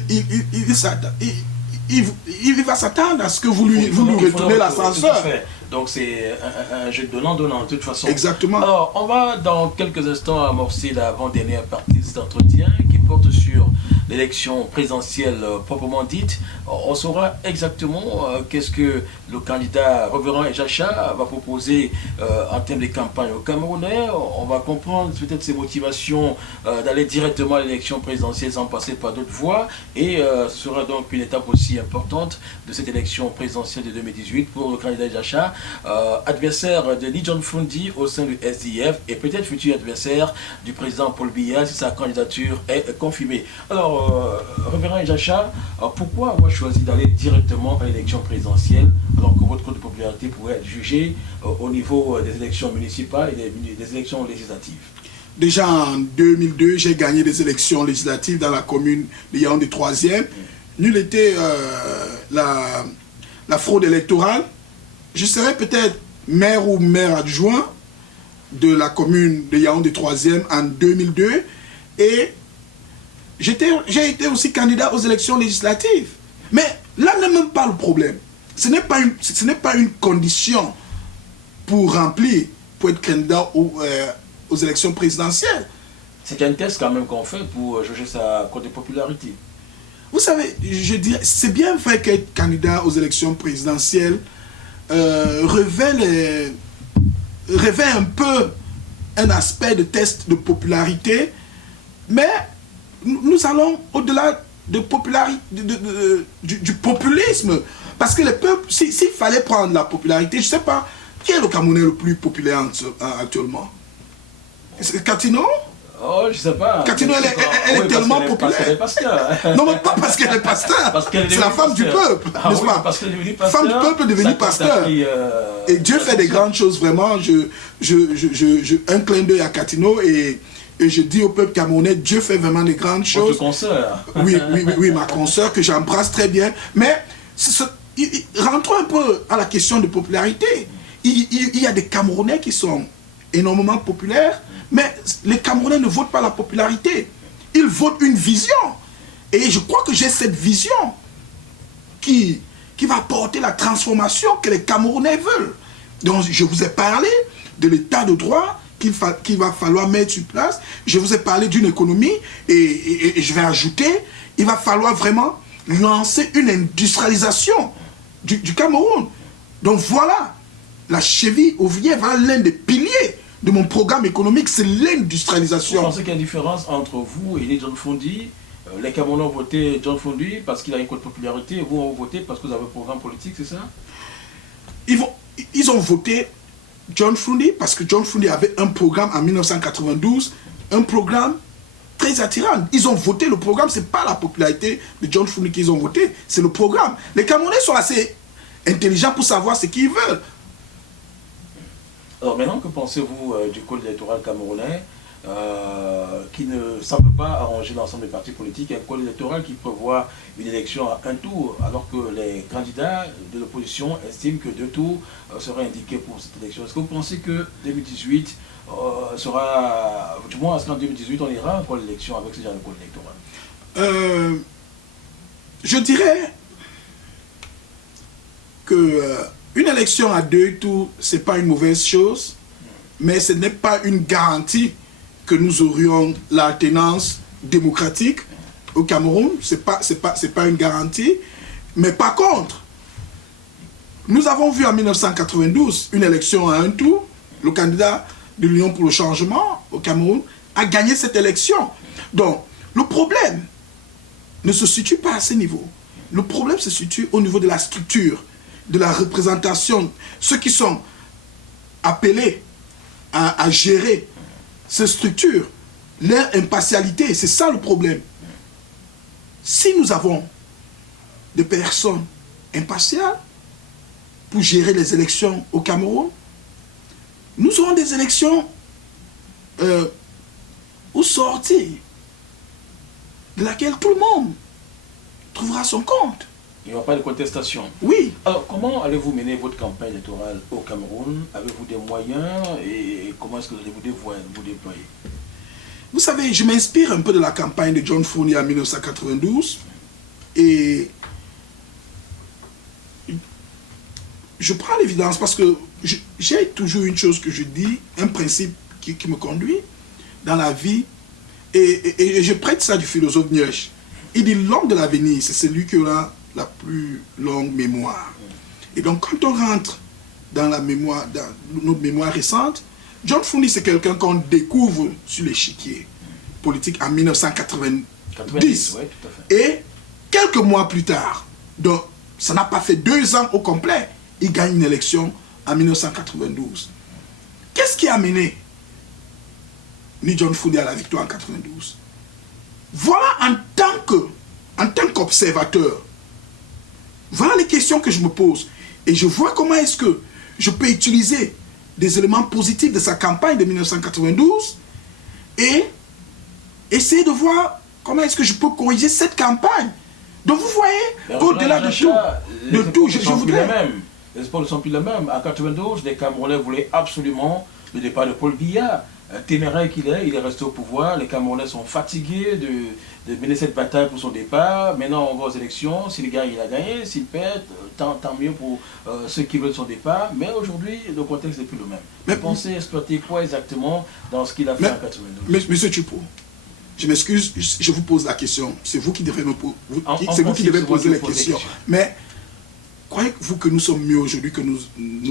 va s'attendre à ce que vous lui retournez l'ascenseur. Donc c'est un jeu donnant-donnant de toute façon. Exactement. Alors on va dans quelques instants amorcer l'avant-dernière partie de cet entretien qui porte sur l'élection présidentielle proprement dite. On saura exactement qu'est-ce que le candidat Reverend Ejacha va proposer en termes de campagne au Camerounais. On va comprendre peut-être ses motivations d'aller directement à l'élection présidentielle sans passer par d'autres voies. Et ce sera donc une étape aussi importante de cette élection présidentielle de 2018 pour le candidat Ejacha, adversaire de Ni John Fundi au sein du SDF et peut-être futur adversaire du président Paul Biya si sa candidature est confirmée. Alors, Reverend Ejacha, pourquoi avoir choisi d'aller directement à l'élection présidentielle alors que votre coût de popularité pourrait être jugé au niveau des élections municipales et des élections législatives? Déjà en 2002, j'ai gagné des élections législatives dans la commune de Yaoundé 3e. Nul était la fraude électorale. Je serais peut-être maire ou maire adjoint de la commune de Yaoundé 3e en 2002 et j'ai été aussi candidat aux élections législatives. Mais là n'est même pas le problème. Ce n'est pas une condition pour remplir, pour être candidat aux élections présidentielles. C'est un test quand même qu'on fait pour juger sa cote de popularité. Vous savez, je dirais, c'est bien vrai qu'être candidat aux élections présidentielles revêt un peu un aspect de test de popularité, mais nous allons au-delà de du populisme. Parce que les peuples, s'il fallait prendre la popularité, je ne sais pas, qui est le Camerounais le plus populaire actuellement? C'est Katino? Oh, je sais pas. Katino, elle est tellement populaire. Parce qu'elle est pasteur. Non, mais pas parce qu'elle est pasteur. C'est la femme du peuple, n'est-ce pas? Parce qu'elle est devenue pasteur. Femme du peuple devenue pasteur. Et Dieu fait des grandes choses, vraiment. Un clin d'œil à Katino et je dis au peuple camerounais, Dieu fait vraiment des grandes choses. Votre consoeur. Oui, ma consoeur que j'embrasse très bien. Mais rentrons un peu à la question de popularité. Il y a des Camerounais qui sont énormément populaires, mais les Camerounais ne votent pas la popularité. Ils votent une vision. Et je crois que j'ai cette vision qui va porter la transformation que les Camerounais veulent. Donc je vous ai parlé de l'état de droit qu'il va falloir mettre sur place. Je vous ai parlé d'une économie et je vais ajouter, il va falloir vraiment lancer une industrialisation du Cameroun. Donc voilà, la cheville ouvrière, voilà l'un des piliers de mon programme économique, c'est l'industrialisation. Vous pensez qu'il y a une différence entre vous et John Fundi? Les Camerounais ont voté John Fundi parce qu'il a une cote de popularité, et vous ont voté parce que vous avez un programme politique, c'est ça? Ils ont voté John Fundi parce que John Fundi avait un programme en 1992, un programme très attirant. Ils ont voté le programme, ce n'est pas la popularité de John Fundi qu'ils ont voté, c'est le programme. Les Camerounais sont assez intelligents pour savoir ce qu'ils veulent. Alors maintenant, que pensez-vous du code électoral camerounais qui ne semble pas arranger l'ensemble des partis politiques, un code électoral qui prévoit une élection à un tour, alors que les candidats de l'opposition estiment que 2 tours seraient indiqués pour cette élection. Est-ce que vous pensez que 2018 sera, du moins est-ce qu'en 2018 on ira encore l'élection avec ce genre de code électoral? Je dirais que une élection à 2 tours, ce n'est pas une mauvaise chose, mais ce n'est pas une garantie que nous aurions l'alternance démocratique au Cameroun. Ce n'est pas une garantie. Mais par contre, nous avons vu en 1992 une élection à 1 tour. Le candidat de l'Union pour le changement au Cameroun a gagné cette élection. Donc, le problème ne se situe pas à ce niveau. Le problème se situe au niveau de la structure, de la représentation. Ceux qui sont appelés à gérer ces structures leur impartialité. C'est ça le problème. Si nous avons des personnes impartiales pour gérer les élections au Cameroun, nous aurons des élections au sortir de laquelle tout le monde trouvera son compte. Il n'y aura pas de contestation. Oui. Alors, comment allez-vous mener votre campagne électorale au Cameroun? Avez-vous des moyens et comment est-ce que vous allez vous déployer? Vous savez, je m'inspire un peu de la campagne de John Fournier en 1992 et je prends l'évidence parce que j'ai toujours une chose que je dis, un principe qui me conduit dans la vie et je prête ça du philosophe Nietzsche. Il dit l'homme de l'avenir, c'est celui qui aura la plus longue mémoire. Et donc quand on rentre dans la mémoire, dans notre mémoire récente, John Fournier c'est quelqu'un qu'on découvre sur l'échiquier politique en 1990. Ouais, tout à fait. Et quelques mois plus tard, donc ça n'a pas fait 2 ans au complet, il gagne une élection en 1992. Qu'est-ce qui a mené ni John Fournier à la victoire en 1992? Voilà en tant qu'observateur, voilà les questions que je me pose. Et je vois comment est-ce que je peux utiliser des éléments positifs de sa campagne de 1992 et essayer de voir comment est-ce que je peux corriger cette campagne. Donc vous voyez, au-delà de tout, je voudrais... Les sports ne sont plus les mêmes. En 92, les Camerounais voulaient absolument le départ de Paul Biya. Téméraire qu'il est, il est resté au pouvoir. Les Camerounais sont fatigués de mener cette bataille pour son départ. Maintenant, on va aux élections. S'il gagne, il a gagné. S'il perd, tant mieux pour ceux qui veulent son départ. Mais aujourd'hui, le contexte n'est plus le même. Mais vous pensez exploiter quoi exactement dans ce qu'il a fait en 92? Monsieur Tchoupo, je m'excuse, je vous pose la question. C'est vous qui devez poser les questions. Mais croyez-vous que nous sommes mieux aujourd'hui que nous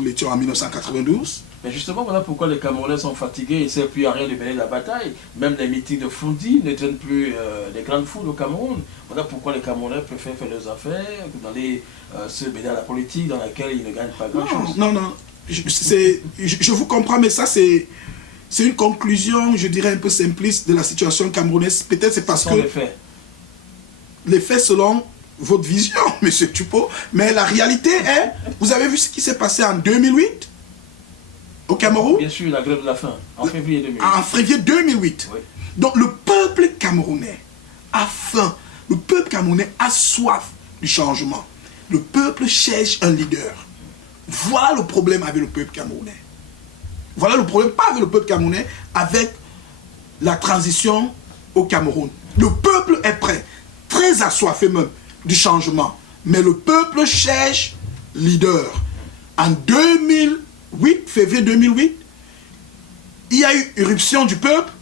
l'étions en 1992? Mais justement, voilà pourquoi les Camerounais sont fatigués, ils ne servent plus à rien de mener la bataille. Même les meetings de Fondi ne tiennent plus des grandes foules au Cameroun. Voilà pourquoi les Camerounais préfèrent faire leurs affaires que d'aller se mêler à la politique dans laquelle ils ne gagnent pas grand-chose. Non. Je vous comprends, mais ça c'est une conclusion, je dirais, un peu simpliste de la situation camerounaise. Peut-être c'est parce que... les faits. Les faits selon votre vision, M. Tchoupo, mais la réalité est, vous avez vu ce qui s'est passé en 2008 au Cameroun? Bien sûr, la grève de la faim, en février 2008. En février 2008. Oui. Donc le peuple camerounais a faim, le peuple camerounais a soif du changement. Le peuple cherche un leader. Voilà le problème avec le peuple camerounais. Voilà le problème, pas avec le peuple camerounais, avec la transition au Cameroun. Le peuple est prêt, très assoiffé même, du changement. Mais le peuple cherche leader. En 2008, février 2008, il y a eu irruption du peuple,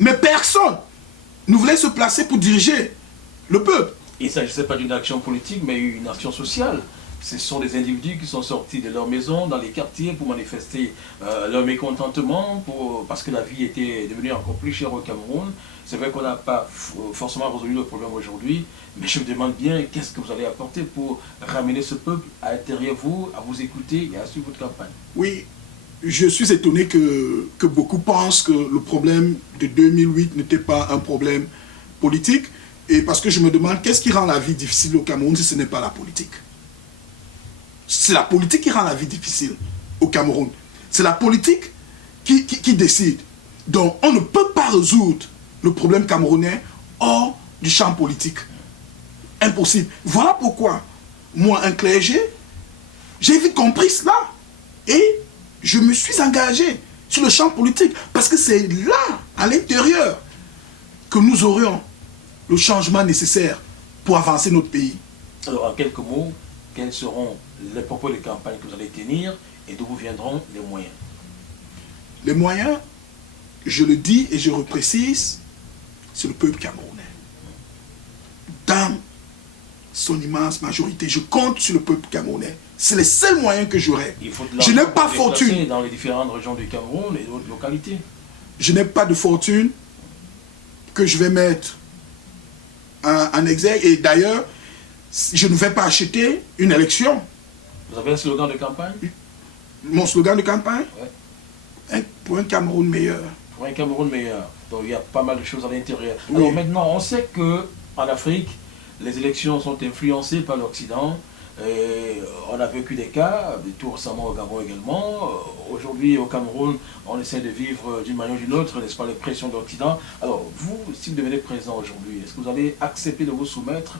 mais personne ne voulait se placer pour diriger le peuple. Il ne s'agissait pas d'une action politique, mais une action sociale. Ce sont des individus qui sont sortis de leur maison, dans les quartiers, pour manifester leur mécontentement, parce que la vie était devenue encore plus chère au Cameroun. C'est vrai qu'on n'a pas forcément résolu le problème aujourd'hui, mais je me demande bien qu'est-ce que vous allez apporter pour ramener ce peuple à derrière vous, à vous écouter et à suivre votre campagne. Oui, je suis étonné que beaucoup pensent que le problème de 2008 n'était pas un problème politique, et parce que je me demande qu'est-ce qui rend la vie difficile au Cameroun si ce n'est pas la politique. C'est la politique qui rend la vie difficile au Cameroun. C'est la politique qui décide. Donc on ne peut pas résoudre le problème camerounais hors du champ politique. Impossible. Voilà pourquoi, moi, un clergé, j'ai vite compris cela. Et je me suis engagé sur le champ politique. Parce que c'est là, à l'intérieur, que nous aurions le changement nécessaire pour avancer notre pays. Alors, en quelques mots, quels seront les propos de campagne que vous allez tenir et d'où viendront les moyens? Les moyens, je le dis et je reprécise, c'est le peuple camerounais. Dans son immense majorité, je compte sur le peuple camerounais. C'est les seuls moyens que j'aurai. Je n'ai pas fortune. Dans les différentes régions du Cameroun et d'autres localités. Je n'ai pas de fortune que je vais mettre en exergue. Et d'ailleurs, je ne vais pas acheter une élection. Vous avez un slogan de campagne? Mon slogan de campagne? Ouais. Pour un Cameroun meilleur. pour un Cameroun meilleur. Donc il y a pas mal de choses à l'intérieur. Oui. Alors maintenant, on sait qu'en Afrique, les élections sont influencées par l'Occident. On a vécu des cas, tout récemment au Gabon également. Aujourd'hui au Cameroun, on essaie de vivre d'une manière ou d'une autre, n'est-ce pas, les pressions de l'Occident. Alors vous, si vous devenez président aujourd'hui, est-ce que vous allez accepter de vous soumettre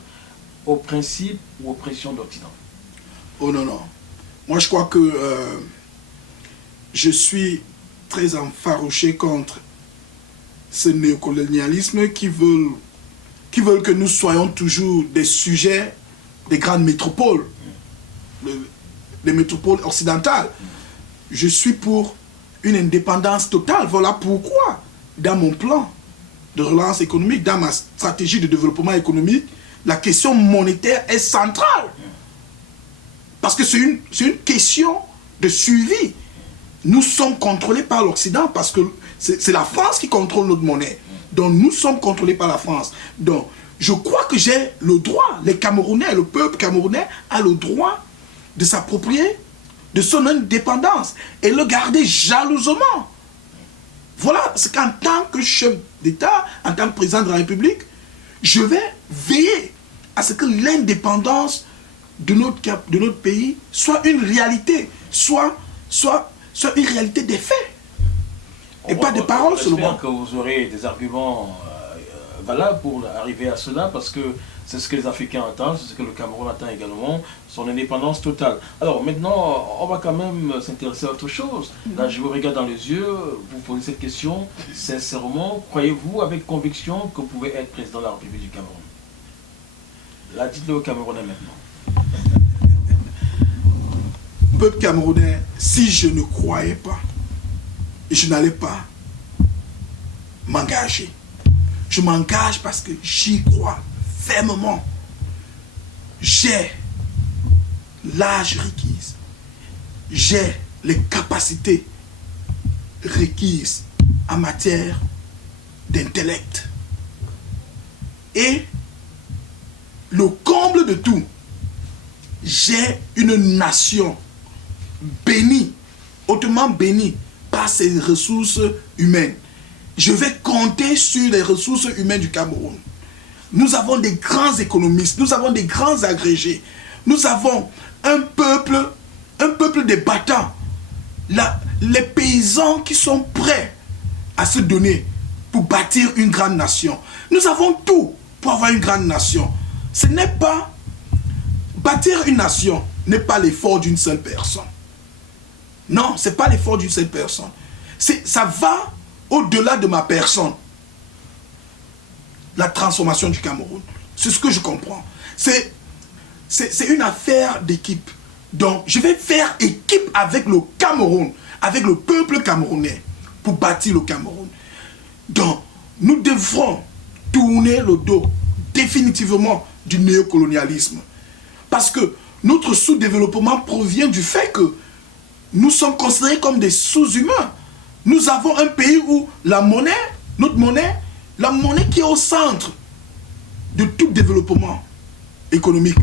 aux principes ou aux pressions de l'Occident? Oh non, non. Moi je crois que je suis très enfarouché contre ce néocolonialisme qui veulent que nous soyons toujours des sujets des grandes métropoles, les métropoles occidentales. Je suis pour une indépendance totale. Voilà pourquoi, dans mon plan de relance économique, dans ma stratégie de développement économique, la question monétaire est centrale. Parce que c'est une question de suivi. Nous sommes contrôlés par l'Occident parce que c'est la France qui contrôle notre monnaie. Donc nous sommes contrôlés par la France. Donc je crois que j'ai le droit, les Camerounais, le peuple camerounais a le droit de s'approprier de son indépendance et le garder jalousement. Voilà ce qu'en tant que chef d'État, en tant que président de la République, je vais veiller à ce que l'indépendance de notre pays soit une réalité, soit une réalité des faits. Et pas des paroles seulement. J'espère que vous aurez des arguments valables pour arriver à cela, parce que c'est ce que les Africains attendent, c'est ce que le Cameroun attend également, son indépendance totale. Alors maintenant, on va quand même s'intéresser à autre chose. Là, je vous regarde dans les yeux, vous posez cette question, sincèrement, croyez-vous avec conviction que vous pouvez être président de la République du Cameroun? Là, dites-le aux Camerounais maintenant. Peuple camerounais, si je ne croyais pas, je n'allais pas m'engager. Je m'engage parce que j'y crois fermement. J'ai l'âge requis. J'ai les capacités requises en matière d'intellect. Et le comble de tout, j'ai une nation bénie, hautement bénie par ses ressources humaines. Je vais compter sur les ressources humaines du Cameroun. Nous avons des grands économistes, nous avons des grands agrégés, nous avons un peuple de battants, les paysans qui sont prêts à se donner pour bâtir une grande nation. Nous avons tout pour avoir une grande nation. Ce n'est pas... Bâtir une nation n'est pas l'effort d'une seule personne. Non, ce n'est pas l'effort d'une seule personne. Ça va au-delà de ma personne. La transformation du Cameroun. C'est ce que je comprends. C'est une affaire d'équipe. Donc, je vais faire équipe avec le Cameroun, avec le peuple camerounais, pour bâtir le Cameroun. Donc, nous devrons tourner le dos définitivement du néocolonialisme. Parce que notre sous-développement provient du fait que nous sommes considérés comme des sous-humains. Nous avons un pays où la monnaie, notre monnaie, la monnaie qui est au centre de tout développement économique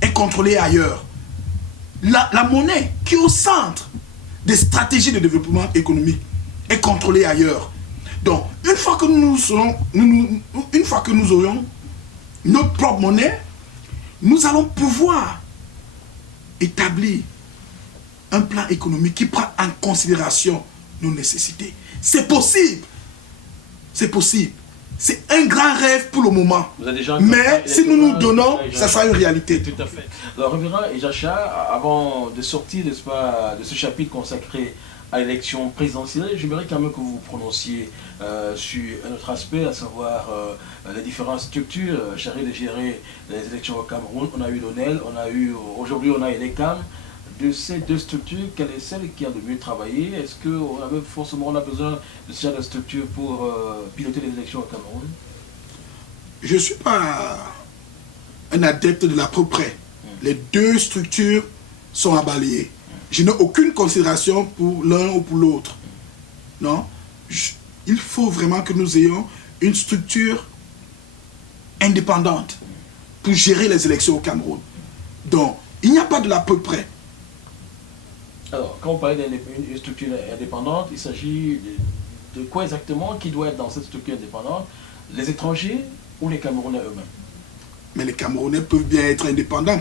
est contrôlée ailleurs. La monnaie qui est au centre des stratégies de développement économique est contrôlée ailleurs. Donc, une fois que nous aurons notre propre monnaie, nous allons pouvoir établir un plan économique qui prend en considération nos nécessités. C'est possible. C'est possible. C'est un grand rêve pour le moment. Mais si nous nous donnons, ça sera une réalité. Tout à fait. Alors, Révérend Ejacha, avant de sortir, n'est-ce pas, de ce chapitre consacré à l'élection présidentielle, j'aimerais quand même que vous vous prononciez sur un autre aspect, à savoir les différentes structures chargées de gérer les élections au Cameroun. On a eu l'ONEL, aujourd'hui on a l'ECAM. De ces deux structures, quelle est celle qui a le mieux travaillé? Est-ce qu'on a besoin de ce genre de structure pour piloter les élections au Cameroun? Je ne suis pas un adepte de l'à peu près. Les deux structures sont à balayer. Je n'ai aucune considération pour l'un ou pour l'autre. Non. Il faut vraiment que nous ayons une structure indépendante pour gérer les élections au Cameroun. Donc, il n'y a pas de l'à peu près. Alors, quand vous parlez d'une structure indépendante, il s'agit de quoi exactement qui doit être dans cette structure indépendante, les étrangers ou les Camerounais eux-mêmes? Mais les Camerounais peuvent bien être indépendants.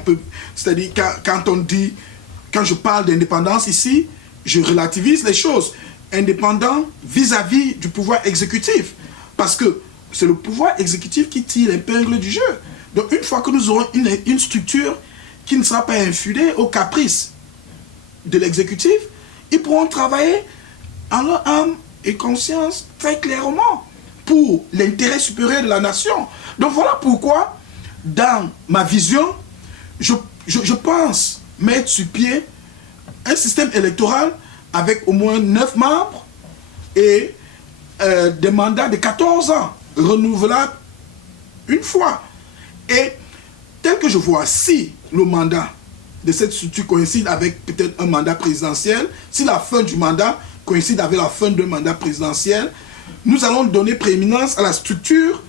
C'est-à-dire, quand je parle d'indépendance ici, je relativise les choses. Indépendant vis-à-vis du pouvoir exécutif. Parce que c'est le pouvoir exécutif qui tire l'épingle du jeu. Donc, une fois que nous aurons une structure qui ne sera pas infidèle aux caprices de l'exécutif, ils pourront travailler en leur âme et conscience très clairement pour l'intérêt supérieur de la nation. Donc, voilà pourquoi, dans ma vision, je pense mettre sur pied un système électoral avec au moins 9 membres et des mandats de 14 ans, renouvelables une fois. Et tel que je vois, si le mandat de cette structure coïncide avec peut-être un mandat présidentiel, si la fin du mandat coïncide avec la fin d'un mandat présidentiel, nous allons donner prééminence à la structure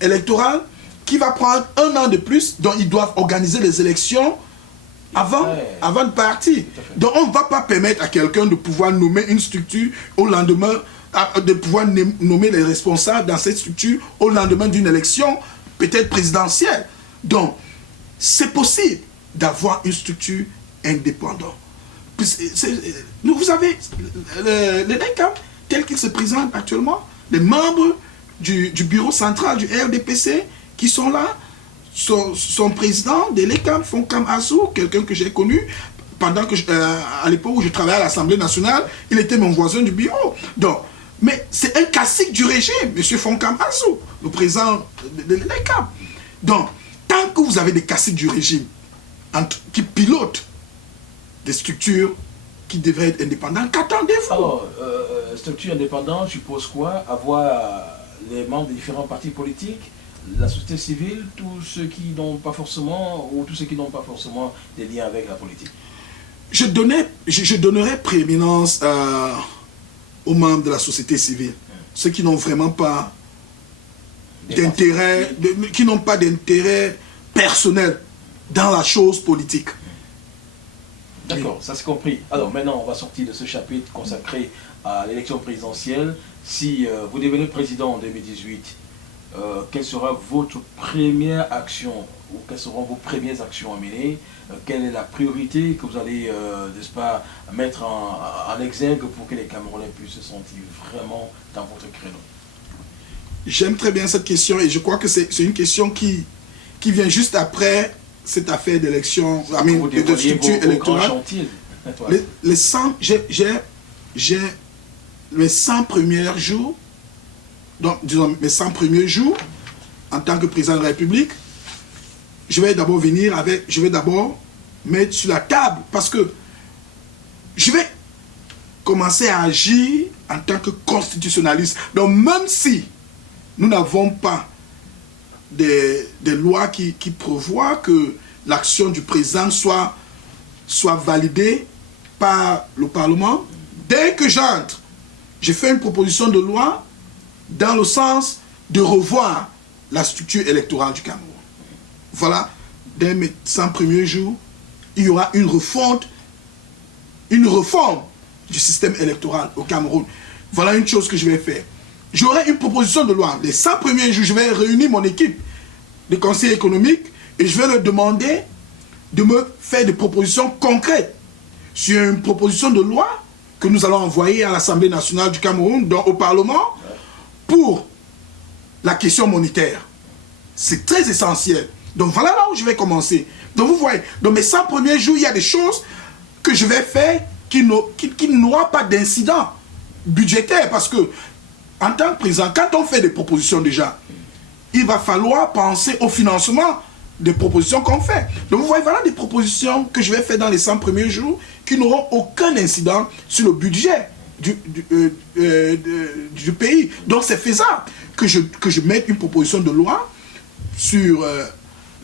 électorale qui va prendre 1 an de plus, dont ils doivent organiser les élections avant de partir. Donc on ne va pas permettre à quelqu'un de pouvoir nommer une structure au lendemain, de pouvoir nommer les responsables dans cette structure au lendemain d'une élection peut-être présidentielle. Donc c'est possible d'avoir une structure indépendante. Vous avez le NECAM tel qu'il se présente actuellement, les membres du bureau central du RDPC qui sont là, son président de l'ECAM, Foncam Azou, quelqu'un que j'ai connu pendant que à l'époque où je travaillais à l'Assemblée nationale, il était mon voisin du bureau. Donc, mais c'est un classique du régime, M. Foncam Azou, le président de l'ECAM. Donc, tant que vous avez des classiques du régime qui pilotent des structures qui devraient être indépendantes, qu'attendez-vous? Alors, structure indépendante, je suppose quoi? Avoir les membres des différents partis politiques, la société civile, tous ceux qui n'ont pas forcément, ou tous ceux qui n'ont pas forcément des liens avec la politique. Je donnerais prééminence aux membres de la société civile, ceux qui n'ont vraiment pas d'intérêt, qui n'ont pas d'intérêt personnel dans la chose politique. D'accord, ça c'est compris. Alors maintenant, on va sortir de ce chapitre consacré à l'élection présidentielle. Si vous devenez président en 2018, quelle sera votre première action ou quelles seront vos premières actions à mener? Quelle est la priorité que vous allez, n'est-ce pas, mettre en exergue pour que les Camerounais puissent se sentir vraiment dans votre créneau? J'aime très bien cette question et je crois que c'est une question qui vient juste après cette affaire d'élection, de structure électorale. J'ai mes 100 premiers jours, donc disons mes 100 premiers jours en tant que président de la République, je vais d'abord mettre sur la table parce que je vais commencer à agir en tant que constitutionnaliste. Donc même si nous n'avons pas des lois qui prévoient que l'action du président soit validée par le Parlement, dès que j'entre, je fais une proposition de loi dans le sens de revoir la structure électorale du Cameroun. Voilà, dès mes 100 premiers jours, il y aura une réforme du système électoral au Cameroun. Voilà une chose que je vais faire. J'aurai une proposition de loi. Les 100 premiers jours, je vais réunir mon équipe de conseil économique et je vais leur demander de me faire des propositions concrètes sur une proposition de loi que nous allons envoyer à l'Assemblée nationale du Cameroun, donc au Parlement, pour la question monétaire. C'est très essentiel. Donc voilà là où je vais commencer. Donc vous voyez, dans mes 100 premiers jours, il y a des choses que je vais faire qui n'auront pas d'incident budgétaire parce que en tant que président, quand on fait des propositions déjà, il va falloir penser au financement des propositions qu'on fait. Donc vous voyez, voilà des propositions que je vais faire dans les 100 premiers jours qui n'auront aucun incident sur le budget du pays. Donc c'est faisable que je mette une proposition de loi sur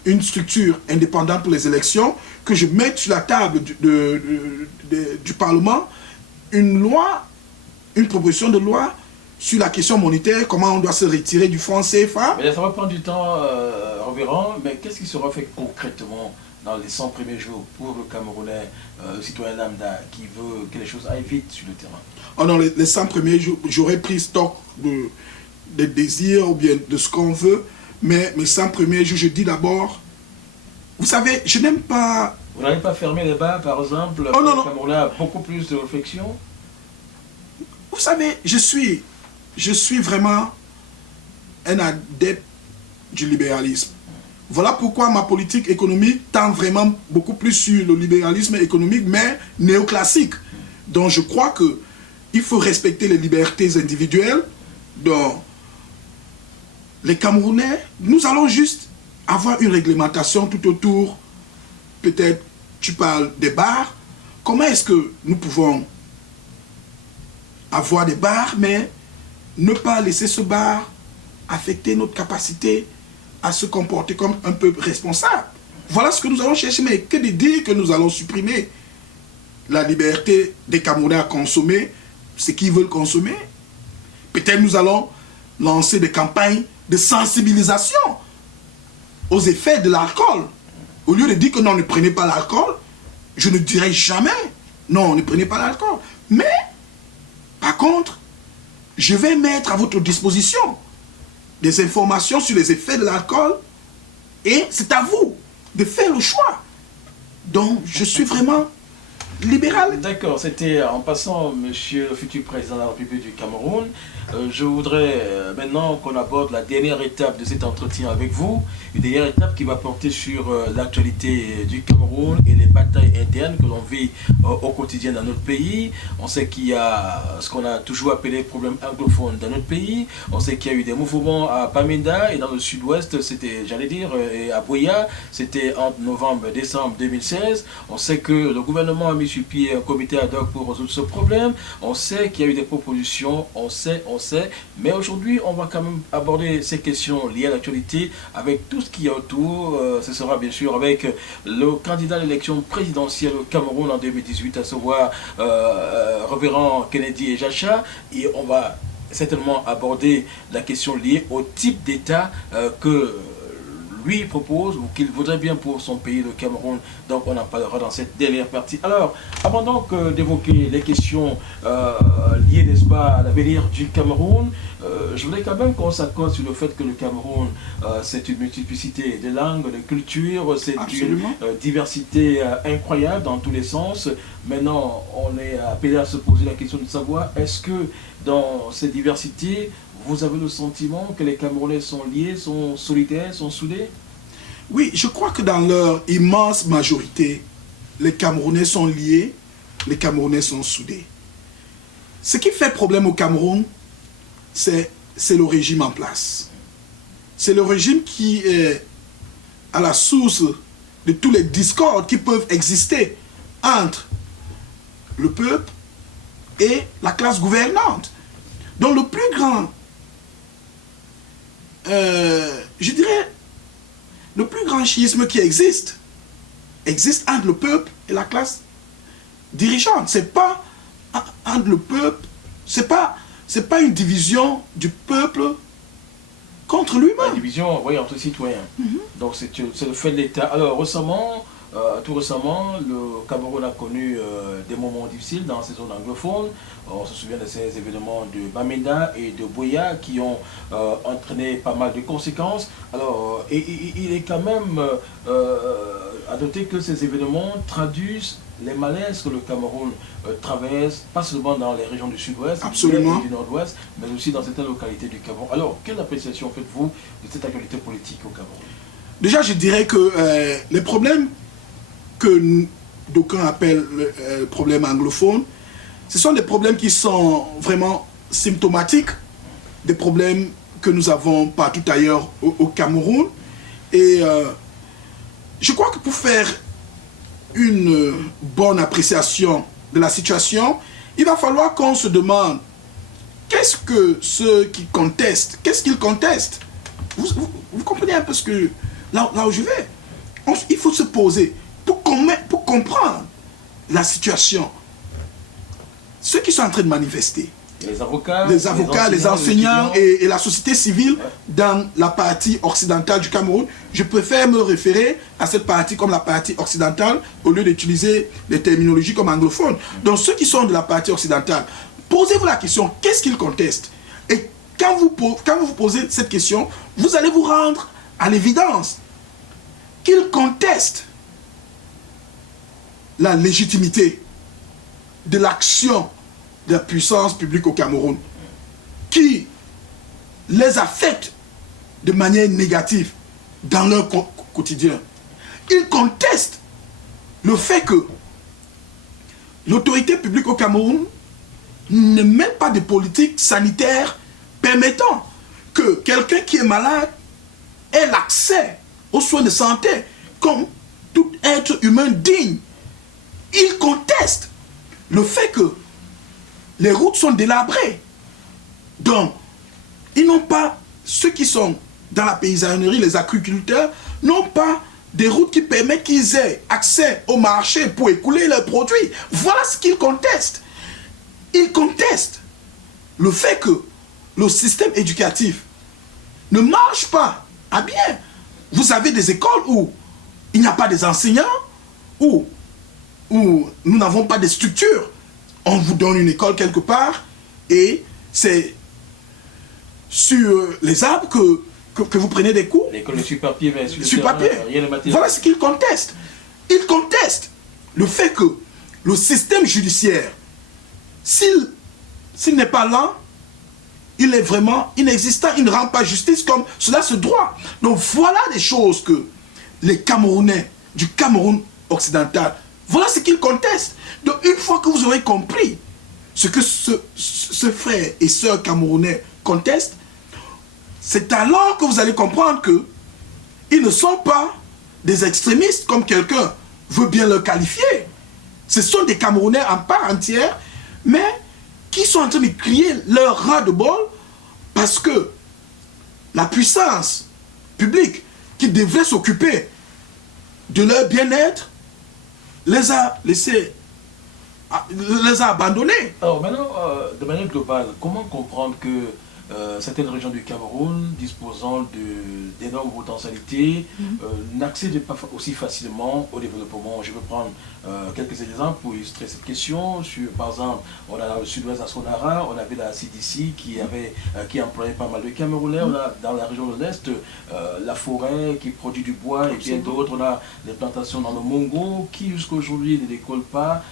une structure indépendante pour les élections, que je mette sur la table du Parlement une proposition de loi sur la question monétaire, comment on doit se retirer du franc CFA. Mais ça va prendre du temps, Reverend, mais qu'est-ce qui sera fait concrètement dans les 100 premiers jours pour le Camerounais, le citoyen lambda qui veut que les choses aillent vite sur le terrain? Oh non, les 100 premiers jours, j'aurais pris stock des désirs ou bien de ce qu'on veut, mais mes 100 premiers jours, je dis d'abord, vous savez, je n'aime pas... Vous n'allez pas fermer les bars, par exemple? Oh non, non. Le Camerounais a beaucoup plus de réflexion. Vous savez, je suis vraiment un adepte du libéralisme. Voilà pourquoi ma politique économique tend vraiment beaucoup plus sur le libéralisme économique, mais néoclassique. Donc je crois qu'il faut respecter les libertés individuelles. Donc les Camerounais, nous allons juste avoir une réglementation tout autour. Peut-être tu parles des bars. Comment est-ce que nous pouvons avoir des bars, mais ne pas laisser ce bar affecter notre capacité à se comporter comme un peuple responsable? Voilà ce que nous allons chercher, mais que de dire que nous allons supprimer la liberté des Camerounais à consommer ce qu'ils veulent consommer? Peut-être nous allons lancer des campagnes de sensibilisation aux effets de l'alcool. Au lieu de dire que non, ne prenez pas l'alcool, je ne dirai jamais non, ne prenez pas l'alcool. Mais, par contre, je vais mettre à votre disposition des informations sur les effets de l'alcool et c'est à vous de faire le choix. Donc, je suis vraiment libéral. D'accord, c'était en passant, monsieur le futur président de la République du Cameroun. Je voudrais maintenant qu'on aborde la dernière étape de cet entretien avec vous. Une dernière étape qui va porter sur l'actualité du Cameroun et les batailles internes que l'on vit au quotidien dans notre pays. On sait qu'il y a ce qu'on a toujours appelé problème anglophone dans notre pays. On sait qu'il y a eu des mouvements à Bamenda et dans le sud-ouest, c'était, j'allais dire, et à Buea, c'était entre novembre et décembre 2016. On sait que le gouvernement a mis sur pied un comité ad hoc pour résoudre ce problème. On sait qu'il y a eu des propositions, on sait, mais aujourd'hui, on va quand même aborder ces questions liées à l'actualité avec tout ce qu'il y a autour. Ce sera bien sûr avec le candidat à l'élection présidentielle au Cameroun en 2018, à savoir Révérend Kennedy Echacha, et on va certainement aborder la question liée au type d'État que lui propose ou qu'il voudrait bien pour son pays, le Cameroun. Donc on en parlera dans cette dernière partie. Alors, avant donc d'évoquer les questions liées, n'est-ce pas, à l'avenir du Cameroun, je voudrais quand même qu'on s'accorde sur le fait que le Cameroun, c'est une multiplicité de langues, de cultures, c'est une diversité incroyable dans tous les sens. Maintenant, on est appelé à se poser la question de savoir, est-ce que dans cette diversité, vous avez le sentiment que les Camerounais sont liés, sont solidaires, sont soudés? Oui, je crois que dans leur immense majorité, les Camerounais sont liés, les Camerounais sont soudés. Ce qui fait problème au Cameroun, c'est le régime en place. C'est le régime qui est à la source de tous les discordes qui peuvent exister entre le peuple et la classe gouvernante. Donc le plus grand, je dirais, le plus grand schisme qui existe entre le peuple et la classe dirigeante. C'est pas entre le peuple, c'est pas une division du peuple contre lui-même. Une division, oui, entre citoyens. Donc c'est le fait de l'État. Alors récemment, tout récemment, le Cameroun a connu des moments difficiles dans ces zones anglophones. On se souvient de ces événements de Bamenda et de Buea qui ont entraîné pas mal de conséquences. Alors, il est quand même à noter que ces événements traduisent les malaises que le Cameroun traverse, pas seulement dans les régions du sud-ouest, du nord-ouest, mais aussi dans certaines localités du Cameroun. Alors, quelle appréciation faites-vous de cette actualité politique au Cameroun? Déjà, je dirais que les problèmes que d'aucuns appellent le problème anglophone, ce sont des problèmes qui sont vraiment symptomatiques des problèmes que nous avons partout ailleurs au Cameroun. Et je crois que pour faire une bonne appréciation de la situation, il va falloir qu'on se demande qu'est-ce que ceux qui contestent, qu'est-ce qu'ils contestent. Vous comprenez un peu ce que, là où je vais. Il faut se poser pour comprendre la situation. Ceux qui sont en train de manifester, Les avocats, les enseignants et la société civile dans la partie occidentale du Cameroun. Je préfère me référer à cette partie comme la partie occidentale au lieu d'utiliser des terminologies comme anglophone. Donc ceux qui sont de la partie occidentale, posez-vous la question, qu'est-ce qu'ils contestent? Et quand vous vous posez cette question, vous allez vous rendre à l'évidence qu'ils contestent la légitimité de l'action de la puissance publique au Cameroun, qui les affecte de manière négative dans leur quotidien. Ils contestent le fait que l'autorité publique au Cameroun ne mène pas de politique sanitaire permettant que quelqu'un qui est malade ait l'accès aux soins de santé comme tout être humain digne. Ils contestent le fait que les routes sont délabrées. Donc, ils n'ont pas, ceux qui sont dans la paysannerie, les agriculteurs, n'ont pas des routes qui permettent qu'ils aient accès au marché pour écouler leurs produits. Voilà ce qu'ils contestent. Ils contestent le fait que le système éducatif ne marche pas à bien. Vous avez des écoles où il n'y a pas des enseignants, où nous n'avons pas de structures. On vous donne une école quelque part et c'est sur les arbres que vous prenez des cours. L'école sur papier, mais sur papier. Voilà ce qu'ils contestent. Ils contestent le fait que le système judiciaire, s'il n'est pas là, il est vraiment inexistant, il ne rend pas justice comme cela se doit. Donc voilà des choses que les Camerounais du Cameroun occidental, voilà ce qu'ils contestent. Donc une fois que vous aurez compris ce que ce frère et sœur camerounais contestent, c'est alors que vous allez comprendre que ils ne sont pas des extrémistes comme quelqu'un veut bien le qualifier. Ce sont des Camerounais en part entière, mais qui sont en train de crier leur ras-de-bol parce que la puissance publique qui devrait s'occuper de leur bien-être les a laissés, les a abandonnés. Alors maintenant, de manière globale, comment comprendre que certaines régions du Cameroun, disposant d'énormes potentialités, n'accèdent pas aussi facilement au développement? Je vais prendre quelques exemples pour illustrer cette question. Par exemple, on a dans le sud-ouest à Sonara, on avait la CDC qui employait pas mal de Camerounais. On a dans la région de l'Est la forêt qui produit du bois et bien d'autres. On a les plantations dans le Mongo qui jusqu'à aujourd'hui ne décollent pas.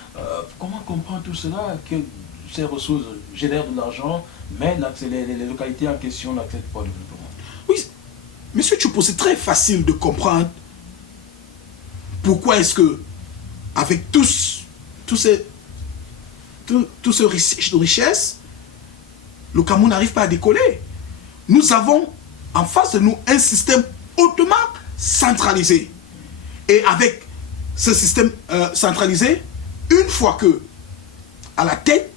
Comment comprendre tout cela, que ces ressources génèrent de l'argent, mais les localités en question n'accèdent pas au développement? Oui, monsieur Tchoupo, c'est très facile de comprendre pourquoi est-ce que, avec tous ces richesses, le Cameroun n'arrive pas à décoller. Nous avons en face de nous un système hautement centralisé. Et avec ce système centralisé, une fois que la tête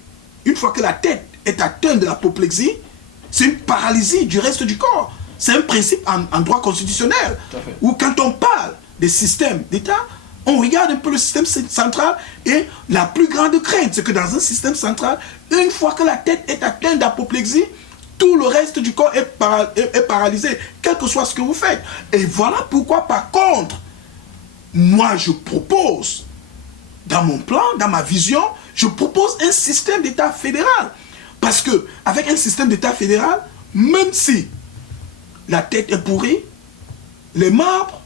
est atteinte de l'apoplexie, c'est une paralysie du reste du corps. C'est un principe en droit constitutionnel. Où quand on parle des systèmes d'État, on regarde un peu le système central et la plus grande crainte, c'est que dans un système central, une fois que la tête est atteinte d'apoplexie, tout le reste du corps est paralysé, quel que soit ce que vous faites. Et voilà pourquoi, par contre, moi je propose, dans mon plan, dans ma vision, je propose un système d'État fédéral. Parce que avec un système d'État fédéral, même si la tête est pourrie, les membres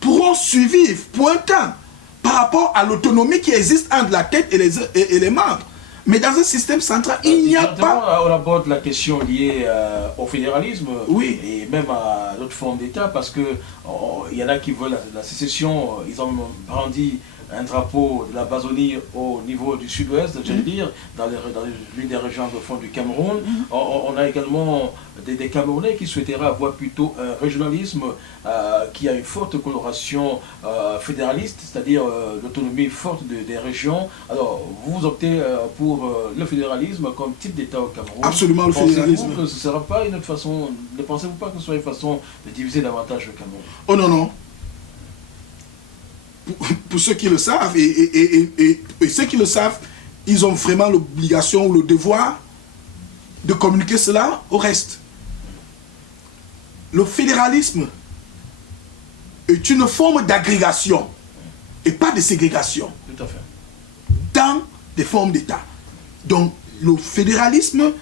pourront survivre pour un temps par rapport à l'autonomie qui existe entre la tête et les membres. Mais dans un système central, il n'y a pas... On aborde la question liée au fédéralisme, oui, et même à d'autres formes d'État, parce que il y en a qui veulent la sécession. Ils ont brandi un drapeau de la Bazonie au niveau du sud-ouest, j'allais dire, dans l'une des régions de fond du Cameroun. On a également des Camerounais qui souhaiteraient avoir plutôt un régionalisme qui a une forte coloration fédéraliste, c'est-à-dire l'autonomie forte des régions. Alors, vous optez pour le fédéralisme comme type d'État au Cameroun. Absolument, le fédéralisme. Pensez-vous que ce ne sera pas une autre façon, ne pensez-vous pas que ce soit une façon de diviser davantage le Cameroun? Oh non, non. Pour ceux qui le savent, et ceux qui le savent, ils ont vraiment l'obligation ou le devoir de communiquer cela au reste. Le fédéralisme est une forme d'agrégation et pas de ségrégation. Tout à fait. Dans des formes d'État. Donc, le fédéralisme,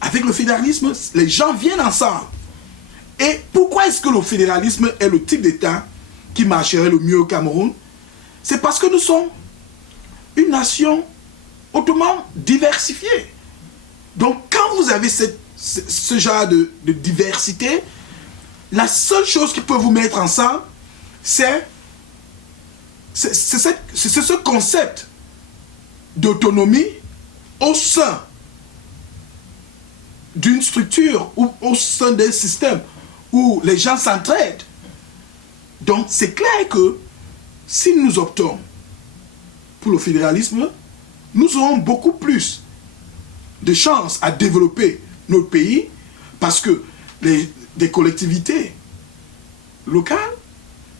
avec le fédéralisme, les gens viennent ensemble. Et pourquoi est-ce que le fédéralisme est le type d'État qui marcherait le mieux au Cameroun? C'est parce que nous sommes une nation hautement diversifiée. Donc, quand vous avez ce genre de diversité, la seule chose qui peut vous mettre ensemble, c'est ce concept d'autonomie au sein d'une structure ou au sein d'un système où les gens s'entraident. Donc, c'est clair que si nous optons pour le fédéralisme, nous aurons beaucoup plus de chances à développer notre pays parce que des collectivités locales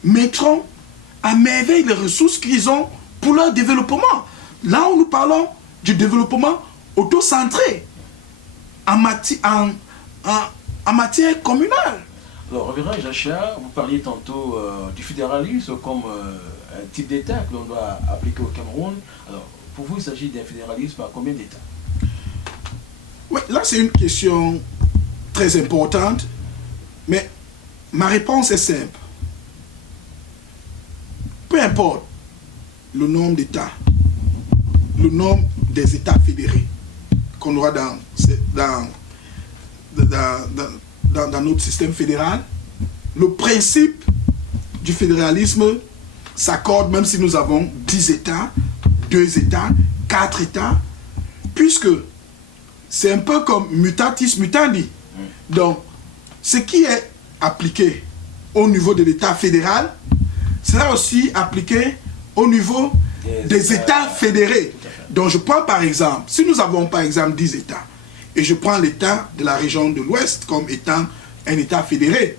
mettront à merveille les ressources qu'ils ont pour leur développement. Là où nous parlons du développement auto-centré en matière communale. Alors, révérend Jachia, vous parliez tantôt du fédéralisme comme un type d'État que l'on doit appliquer au Cameroun. Alors, pour vous, il s'agit d'un fédéralisme à combien d'États? Oui, là c'est une question très importante, mais ma réponse est simple. Peu importe le nombre d'États, le nombre des États fédérés qu'on aura dans notre système fédéral, le principe du fédéralisme s'accorde même si nous avons 10 États, 2 États, 4 États, puisque c'est un peu comme mutatis mutandi. Donc, ce qui est appliqué au niveau de l'État fédéral sera aussi appliqué au niveau des États fédérés. Donc, je prends par exemple, si nous avons par exemple 10 États, et je prends l'État de la région de l'Ouest comme étant un État fédéré,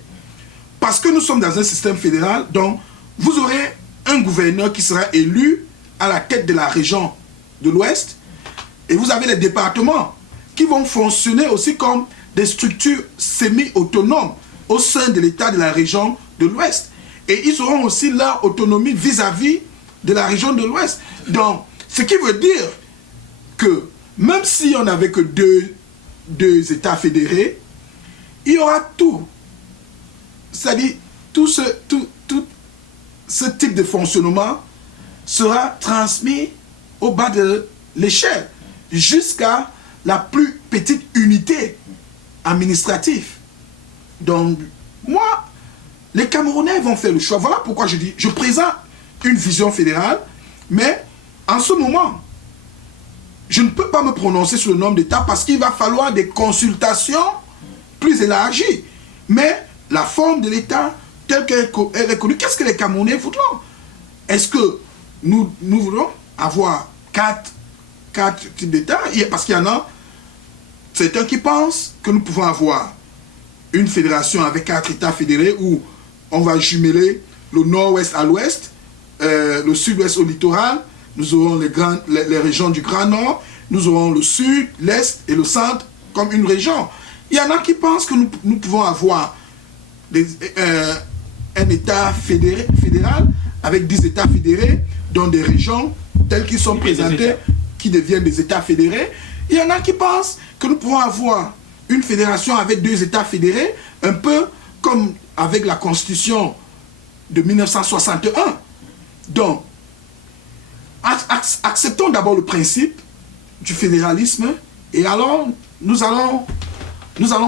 parce que nous sommes dans un système fédéral, donc vous aurez un gouverneur qui sera élu à la tête de la région de l'Ouest, et vous avez les départements qui vont fonctionner aussi comme des structures semi-autonomes au sein de l'État de la région de l'Ouest. Et ils auront aussi leur autonomie vis-à-vis de la région de l'Ouest. Donc, ce qui veut dire que même si on n'avait que deux États fédérés, il y aura tout. C'est-à-dire, tout ce type de fonctionnement sera transmis au bas de l'échelle, jusqu'à la plus petite unité administrative. Donc, moi, les Camerounais vont faire le choix. Voilà pourquoi je dis, je présente une vision fédérale, mais en ce moment, je ne peux pas me prononcer sur le nombre d'États parce qu'il va falloir des consultations plus élargies. Mais la forme de l'État, telle qu'elle est connue, qu'est-ce que les Camerounais voudront? Est-ce que nous voulons avoir quatre types d'États? Parce qu'il y en a certains qui pensent que nous pouvons avoir une fédération avec 4 États fédérés où on va jumeler le nord-ouest à l'ouest, le sud-ouest au littoral, nous aurons les régions du Grand Nord, nous aurons le sud, l'est et le centre comme une région. Il y en a qui pensent que nous pouvons avoir un État fédéral avec 10 États fédérés dans des régions telles qu'ils sont présentées, qui deviennent des États fédérés. Il y en a qui pensent que nous pouvons avoir une fédération avec 2 États fédérés, un peu comme avec la Constitution de 1961. Donc, acceptons d'abord le principe du fédéralisme et alors nous allons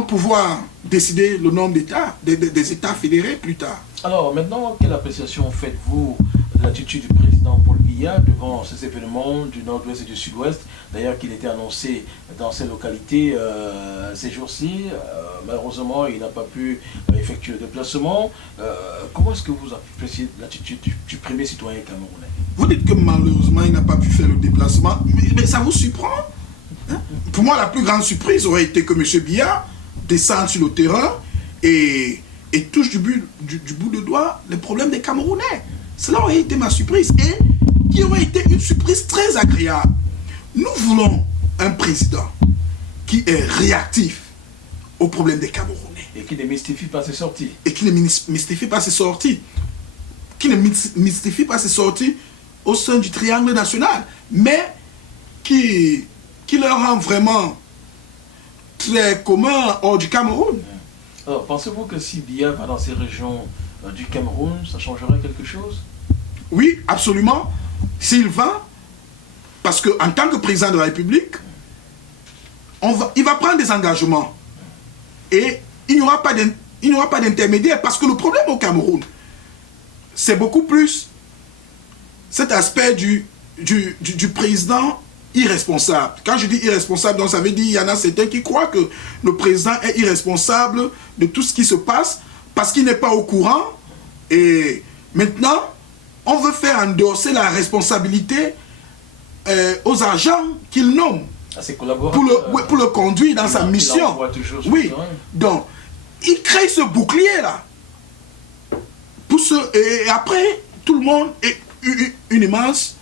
pouvoir décider le nombre d'États, des États fédérés plus tard. Alors maintenant, quelle appréciation faites-vous de l'attitude du président Paul Biya devant ces événements du nord-ouest et du sud-ouest, d'ailleurs qu'il était annoncé dans ces localités ces jours-ci, malheureusement il n'a pas pu effectuer le déplacement. Comment est-ce que vous appréciez l'attitude du premier citoyen camerounais? Vous dites que malheureusement il n'a pas pu faire le déplacement, mais ça vous surprend? Hein? Pour moi la plus grande surprise aurait été que M. Biya descende sur le terrain et touche du bout de doigt les problèmes des Camerounais. Cela aurait été ma surprise et qui aurait été une surprise très agréable. Nous voulons un président qui est réactif aux problèmes des Camerounais. Et qui ne mystifie pas ses sorties. Et qui ne mystifie pas ses sorties. Qui ne mystifie pas ses sorties au sein du triangle national. Mais qui leur rend vraiment très commun hors du Cameroun. Alors, pensez-vous que si Biya va dans ces régions du Cameroun, ça changerait quelque chose? Oui, absolument. S'il va, parce qu'en tant que président de la République, il va prendre des engagements. Et il n'y aura pas d'intermédiaire. Parce que le problème au Cameroun, c'est beaucoup plus cet aspect du président irresponsable. Quand je dis irresponsable, donc ça veut dire qu'il y en a certains qui croient que le président est irresponsable de tout ce qui se passe parce qu'il n'est pas au courant. Et maintenant, on veut faire endosser la responsabilité aux agents qu'il nomme pour le conduire dans sa mission. Oui, donc il crée ce bouclier-là. Et après, tout le monde est une immense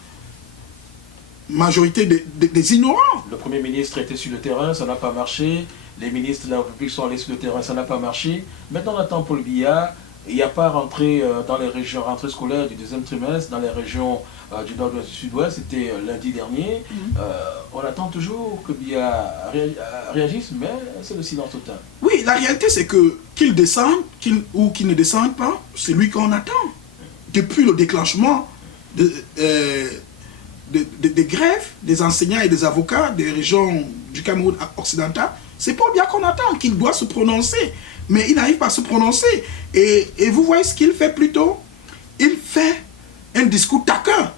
majorité des ignorants. Le Premier ministre était sur le terrain, ça n'a pas marché. Les ministres de la République sont allés sur le terrain, ça n'a pas marché. Maintenant, on attend Paul Biya. Il n'y a pas rentré dans les régions, rentrée scolaire du deuxième trimestre, dans les régions du nord-ouest et du sud-ouest, c'était lundi dernier. On attend toujours que Biya réagisse, mais c'est le silence total. Oui, la réalité c'est que qu'il descende ou qu'il ne descende pas, c'est lui qu'on attend. Depuis le déclenchement des grèves des enseignants et des avocats des régions du Cameroun occidental, c'est Paul Biya qu'on attend, qu'il doit se prononcer. Mais il n'arrive pas à se prononcer. Et vous voyez ce qu'il fait plutôt? Il fait un discours taquin,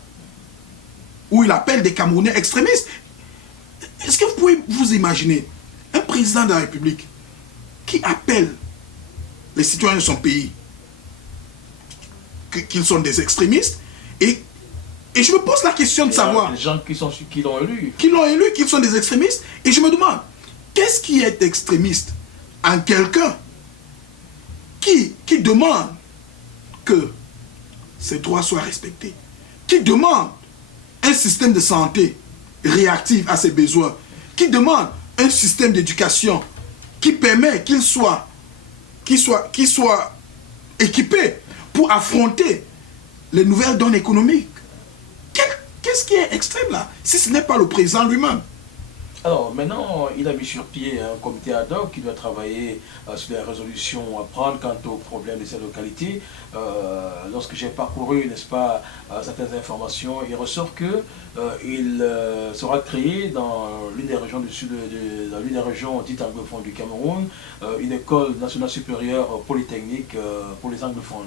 où il appelle des Camerounais extrémistes. Est-ce que vous pouvez vous imaginer un président de la République qui appelle les citoyens de son pays qu'ils sont des extrémistes? Et je me pose la question de savoir... Les gens qui l'ont élu. Qui l'ont élu, qu'ils sont des extrémistes. Et je me demande, qu'est-ce qui est extrémiste en quelqu'un qui demande que ses droits soient respectés, qui demande un système de santé réactif à ses besoins, qui demande un système d'éducation qui permet qu'il soit équipé pour affronter les nouvelles donnes économiques. Qu'est-ce qui est extrême là, si ce n'est pas le président lui-même? Alors maintenant, il a mis sur pied un comité ad hoc qui doit travailler sur les résolutions à prendre quant aux problèmes de ces localités. Lorsque j'ai parcouru, n'est-ce pas, certaines informations, il ressort que il sera créé dans l'une des régions du sud, dans l'une des régions dites anglophones du Cameroun, une école nationale supérieure polytechnique pour les anglophones.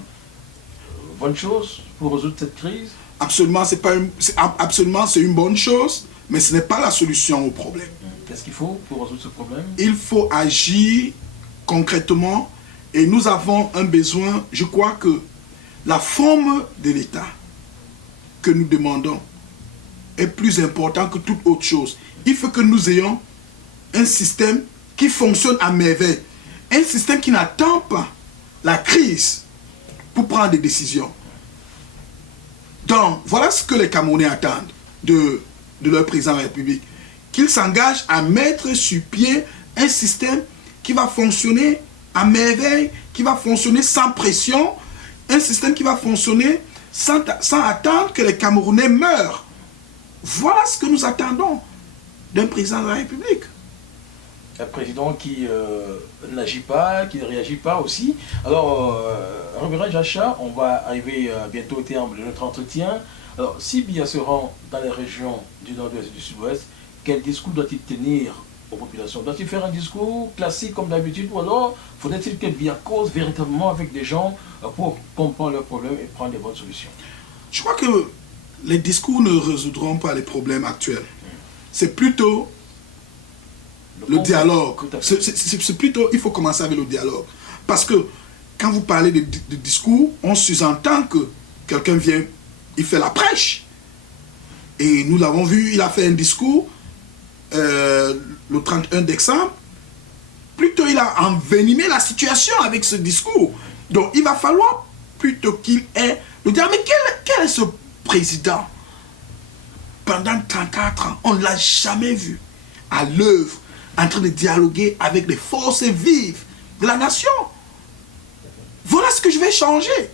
Bonne chose pour résoudre cette crise? Absolument, c'est une bonne chose. Mais ce n'est pas la solution au problème. Qu'est-ce qu'il faut pour résoudre ce problème? Il faut agir concrètement et nous avons un besoin. Je crois que la forme de l'État que nous demandons est plus importante que toute autre chose. Il faut que nous ayons un système qui fonctionne à merveille. Un système qui n'attend pas la crise pour prendre des décisions. Donc, voilà ce que les Camerounais attendent de leur président de la République, qu'il s'engage à mettre sur pied un système qui va fonctionner à merveille, qui va fonctionner sans pression, un système qui va fonctionner sans attendre que les Camerounais meurent. Voilà ce que nous attendons d'un président de la République. Un président qui n'agit pas, qui ne réagit pas aussi. Alors, Révérend Jacha, on va arriver bientôt au terme de notre entretien. Alors, si Biya se rend dans les régions du nord-ouest et du sud-ouest, quel discours doit-il tenir aux populations? Doit-il faire un discours classique comme d'habitude, ou alors faudrait-il que Biya cause véritablement avec des gens pour comprendre leurs problèmes et prendre des bonnes solutions? Je crois que les discours ne résoudront pas les problèmes actuels. C'est plutôt le dialogue. C'est plutôt, il faut commencer avec le dialogue. Parce que quand vous parlez de discours, on sous-entend que quelqu'un vient, il fait la prêche. Et nous l'avons vu, il a fait un discours le 31 décembre. Plutôt, il a envenimé la situation avec ce discours. Donc, il va falloir plutôt qu'il ait le dialogue. Mais quel est ce président? pendant 34 ans, on ne l'a jamais vu à l'œuvre, en train de dialoguer avec les forces vives de la nation. Voilà ce que je vais changer.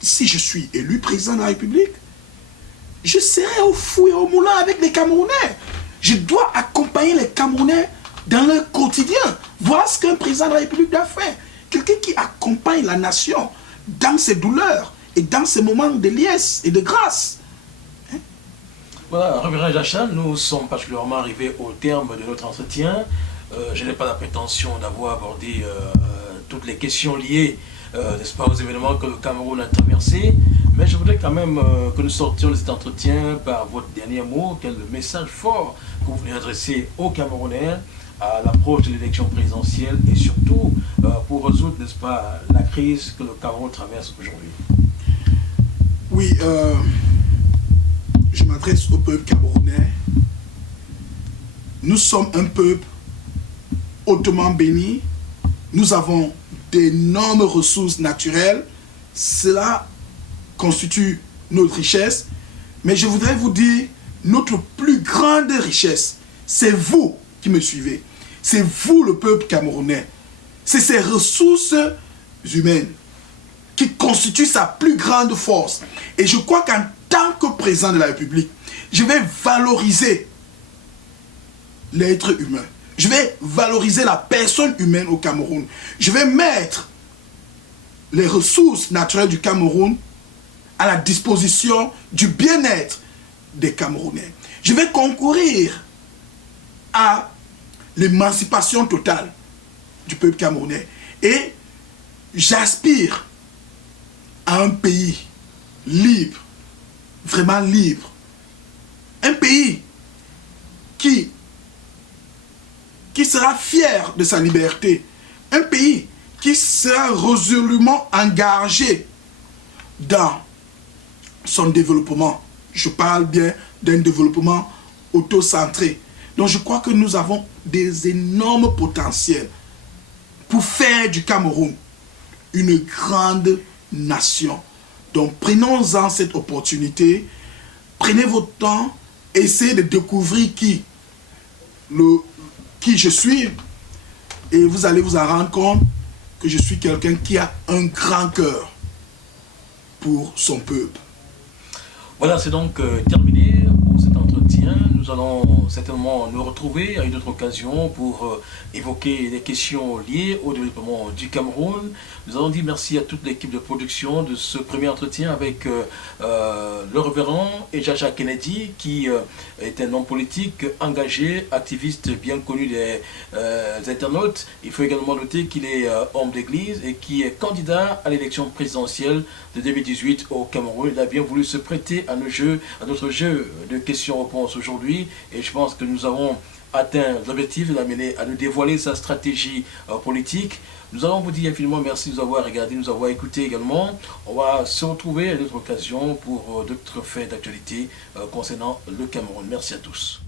Si je suis élu président de la République, je serai au fou et au moulin avec les Camerounais. Je dois accompagner les Camerounais dans leur quotidien. Voilà ce qu'un président de la République doit faire. Quelqu'un qui accompagne la nation dans ses douleurs et dans ses moments de liesse et de grâce. Voilà, Révérend Jacha, nous sommes particulièrement arrivés au terme de notre entretien. Je n'ai pas la prétention d'avoir abordé toutes les questions liées, n'est-ce pas, aux événements que le Cameroun a traversés, mais je voudrais quand même que nous sortions de cet entretien par votre dernier mot. Quel est le message fort que vous voulez adresser aux Camerounais à l'approche de l'élection présidentielle et surtout pour résoudre, n'est-ce pas, la crise que le Cameroun traverse aujourd'hui? Oui, je m'adresse au peuple camerounais. Nous sommes un peuple hautement béni. Nous avons d'énormes ressources naturelles. Cela constitue notre richesse. Mais je voudrais vous dire, notre plus grande richesse, c'est vous qui me suivez. C'est vous, le peuple camerounais. C'est ces ressources humaines qui constituent sa plus grande force. Et je crois qu'en tant que président de la République, je vais valoriser l'être humain. Je vais valoriser la personne humaine au Cameroun. Je vais mettre les ressources naturelles du Cameroun à la disposition du bien-être des Camerounais. Je vais concourir à l'émancipation totale du peuple camerounais. Et j'aspire à un pays libre, vraiment libre. Un pays qui sera fier de sa liberté. Un pays qui sera résolument engagé dans son développement. Je parle bien d'un développement auto-centré. Donc je crois que nous avons des énormes potentiels pour faire du Cameroun une grande nation. Donc prenons-en cette opportunité, prenez votre temps, essayez de découvrir qui je suis, et vous allez vous en rendre compte que je suis quelqu'un qui a un grand cœur pour son peuple. Voilà, c'est donc terminé pour cet entretien. Nous allons certainement nous retrouver à une autre occasion pour évoquer les questions liées au développement du Cameroun. Nous allons dire merci à toute l'équipe de production de ce premier entretien avec le révérend Ejaja Kennedy, qui est un homme politique engagé, activiste bien connu des internautes. Il faut également noter qu'il est homme d'église et qui est candidat à l'élection présidentielle de 2018 au Cameroun. Il a bien voulu se prêter à notre jeu de questions-réponses aujourd'hui, et je pense que nous avons atteint l'objectif de l'amener à nous dévoiler sa stratégie politique. Nous allons vous dire infiniment merci de nous avoir regardé, de nous avoir écouté également. On va se retrouver à d'autres occasions pour d'autres faits d'actualité concernant le Cameroun. Merci à tous.